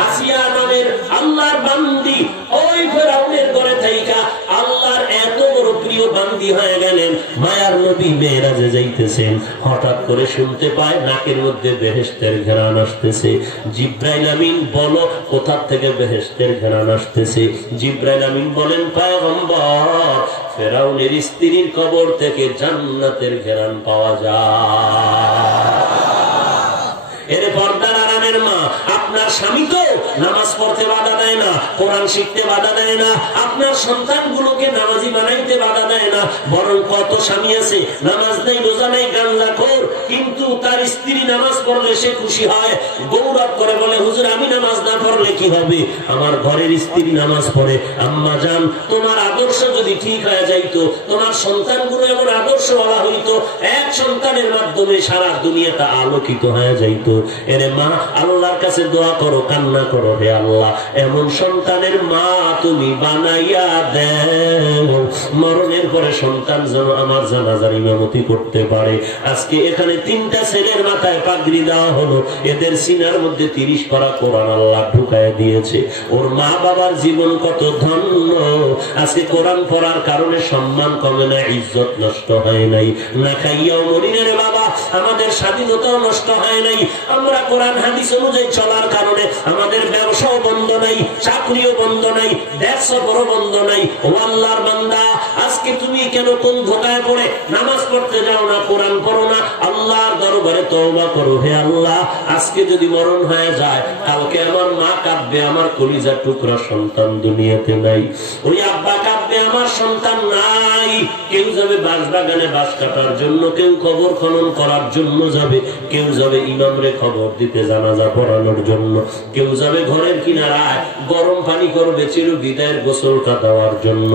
আসিয়া নামের আল্লাহর বান্দি। ওই ফেরাউনের ঘরে থাইকা আল্লাহর এত বড় প্রিয় বান্দি হয়ে গেলেন। মায়ার নবী মেরাজে যাইতেছেন, হঠাৎ করে শুনতে পায় নাকের মধ্যে বেহেশতের ঘ্রাণ আসতেছে। জিব্রাইল আমিন বলো, কোথা থেকে বেহেশতের ঘ্রাণ আসতেছে? জিব্রাইল আমিন বলেন, পয়গম্বর, ফেরাউনের স্ত্রীর কবর থেকে জান্নাতের ঘ্রাণ পাওয়া যায়। এর পর্দার আরামের মা, আপনার স্বামী তো নামাজ পড়তে বাধা দেয় না, কোরআন শিখতে বাধা দেয় না, আপনার সন্তানগুলোকে নামাজি বানাইতে বাধা দেয় না। বরং কত স্বামী আছে নামাজ নেই, রোজা নেই, গাঁজাখোর, কিন্তু তার স্ত্রী নামাজ পড়লে সে খুশি হয়, গৌরব করে, বলে, হুজুর আমি নামাজ না পড়লে কি হবে? আমার ঘরের স্ত্রী নামাজ পড়ে। আম্মা জান, তোমার আদর্শ যদি ঠিক হয়ে যাইতো, তোমার সন্তানগুলো এমন আদর্শ বলা হইতো, এক সন্তানের মাধ্যমে সারা দুনিয়াটা আলোকিত হয়ে যাইতো। এরে মা, আল্লাহর কাছে দোয়া করো, কান্না করো, হে আল্লাহ, এমন সন্তানের মা তুমি বানাইয়া দেও, মরণের পরে সন্তান যেন আমার জানাজার ইমামতি করতে পারে। আজকে এখানে তিনটা ছেলের মাথায় পাগড়ি দেওয়া হলো, এদের সিনার মধ্যে 30 পারা কোরআন আল্লাহ ঢুকায় দিয়েছে। ওর মা বাবার জীবন কত ধন্য। আজকে কোরআন পড়ার কারণে সম্মান কমে না, ইজ্জত নষ্ট হয় নাই, না খাইয়াও মরি না রে বাবা, আমাদের স্বাধীনতাও নষ্ট হয় নাই। আমরা কোরআন হাদিস অনুযায়ী চলার কারণে আমাদের ব্যবসাও বন্ধ নাই, চাকরিও বন্ধ নাই, দেশ সফরও বন্ধ নাই। ও আল্লাহর বান্দা, আজকে তুমি কেন কোন ধোকায় পড়ে নামাজ পড়তে যাও না, কোরআন পড়ো না? আল্লাহর দরবারে তওবা করো, হে আল্লাহ, আজকে যদি মরণ হয়ে যায়, কালকে আমার মা কাঁদবে, আমার কলিজার টুকরা সন্তান দুনিয়াতে নাই। ওই আব্বা কাঁদবে, আমার সন্তান নাই। কেউ যাবে বাঁশবাগানে বাঁশ কাটার জন্য, কেউ কবর খনন করার জন্য যাবে, কেউ যাবে ইমামরে খবর দিতে, জানাজা পড়ানোর জন্য, কেউ যাবে ঘরের কিনারায় গরম পানি করবে চির বিদায়ের গোসলটা দেওয়ার জন্য।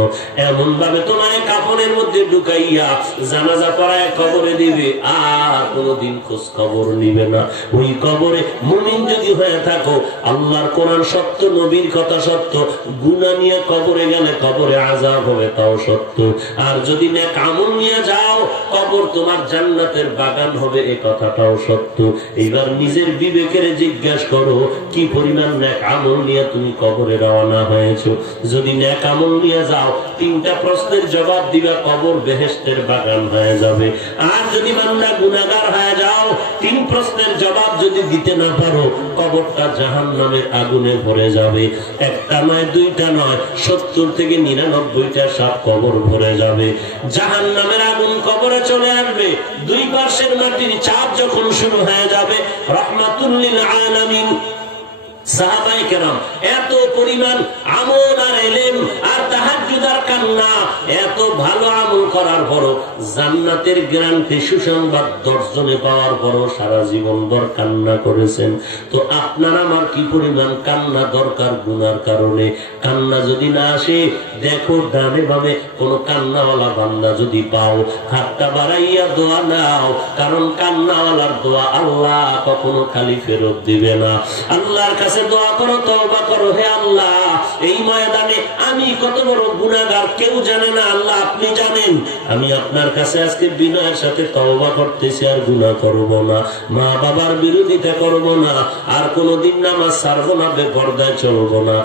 এমন ভাবে তোমার কাপড়ের মধ্যে ঢুকাইয়া জানাজা পড়ায় কবরে দিবে, আর কোনদিন খোঁজ খবর নিবে না। ওই কবরে মুমিন যদি হয়ে থাকো, আল্লাহর কোরআন সত্য, নবীর কথা সত্য, গুনাহ নিয়ে কবরে গেলে কবরে আযাব হবে, তাও সত্য। আর যদি নেক আমল নিয়ে যাও, কবর তোমার জান্নাতের বাগান হবে, এই কথাটাও সত্য। এইবার নিজের বিবেকের জিজ্ঞাসা করো, কি পরিমাণ নেক আমল নিয়ে তুমি কবরে রওনা হয়েছো? যদি নেক আমল নিয়ে যাও, তিনটা প্রশ্নের জবাব দিবা, কবর বেহেশতের বাগান হয়ে যাবে। আর যদি বান্দা গুনাহগার হয়ে যাও, 3 প্রশ্নের জবাব যদি দিতে না পারো, কবরটা জাহান্নামের আগুনে ভরে যাবে। একটা নয়, দুইটা নয়, 70 থেকে 99টা সাপ কবর ভরে যাবে। জাহান্নামের আগুন কবরে চলে আসবে। 2 পাশের মাটির চাপ যখন শুরু হয়ে যাবে, রাহমাতুল লিল আলামিন সাহাবায়ে কেরাম এত পরিমাণ আমল আর ইলম আর তাহাজ্জুদ আর কান্না, এত ভালো আমল করার পরও, জান্নাতের গ্যারান্টি সুসংবাদ দর্শনে পাওয়ার পরও সারা জীবন ভর কান্না করেছেন। তো আপনার আমার কি পরিমাণ কান্না দরকার গুনার কারণে? কান্না যদি না আসে, দেখো ডানে বামে কোন কান্নাওয়ালা বান্দা যদি পাও, হাতটা বাড়াইয়া দোয়া নাও, কারণ কান্নাওয়ালার দোয়া আল্লাহ কখনো খালি ফেরত দিবে না। আল্লাহর কাছে দোয়া করো, তওবা করো, হে আল্লাহ এই ময়দানে আমি কত বড় গুনাহগার কেউ জানে না, আল্লাহ আপনি জানেন। আমি আপনার কাছে আজকে বিনয়ের সাথে তওবা করতেছি, আর গুনাহ করব না, মা বাবার বিরোধিতা করব না, আর কোনদিন নামাজ ছাড়বো না, বেপরদায় চলবো না,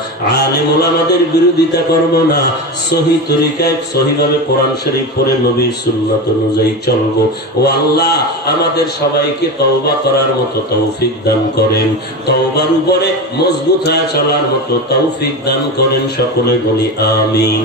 আলেম ওলামাদের বিরোধিতা করব না, সহি তরিকায় সহিভাবে কোরআন শরীফ পড়ে নবীর সুন্নাত অনুযায়ী চলবো। ও আল্লাহ, আমাদের সবাইকে তওবা করার মতো তৌফিক দান করেন, তওবার উপরে মজবুত হয়ে চলার মতো তৌফিক দান করেন। সকলে বলি আমিন।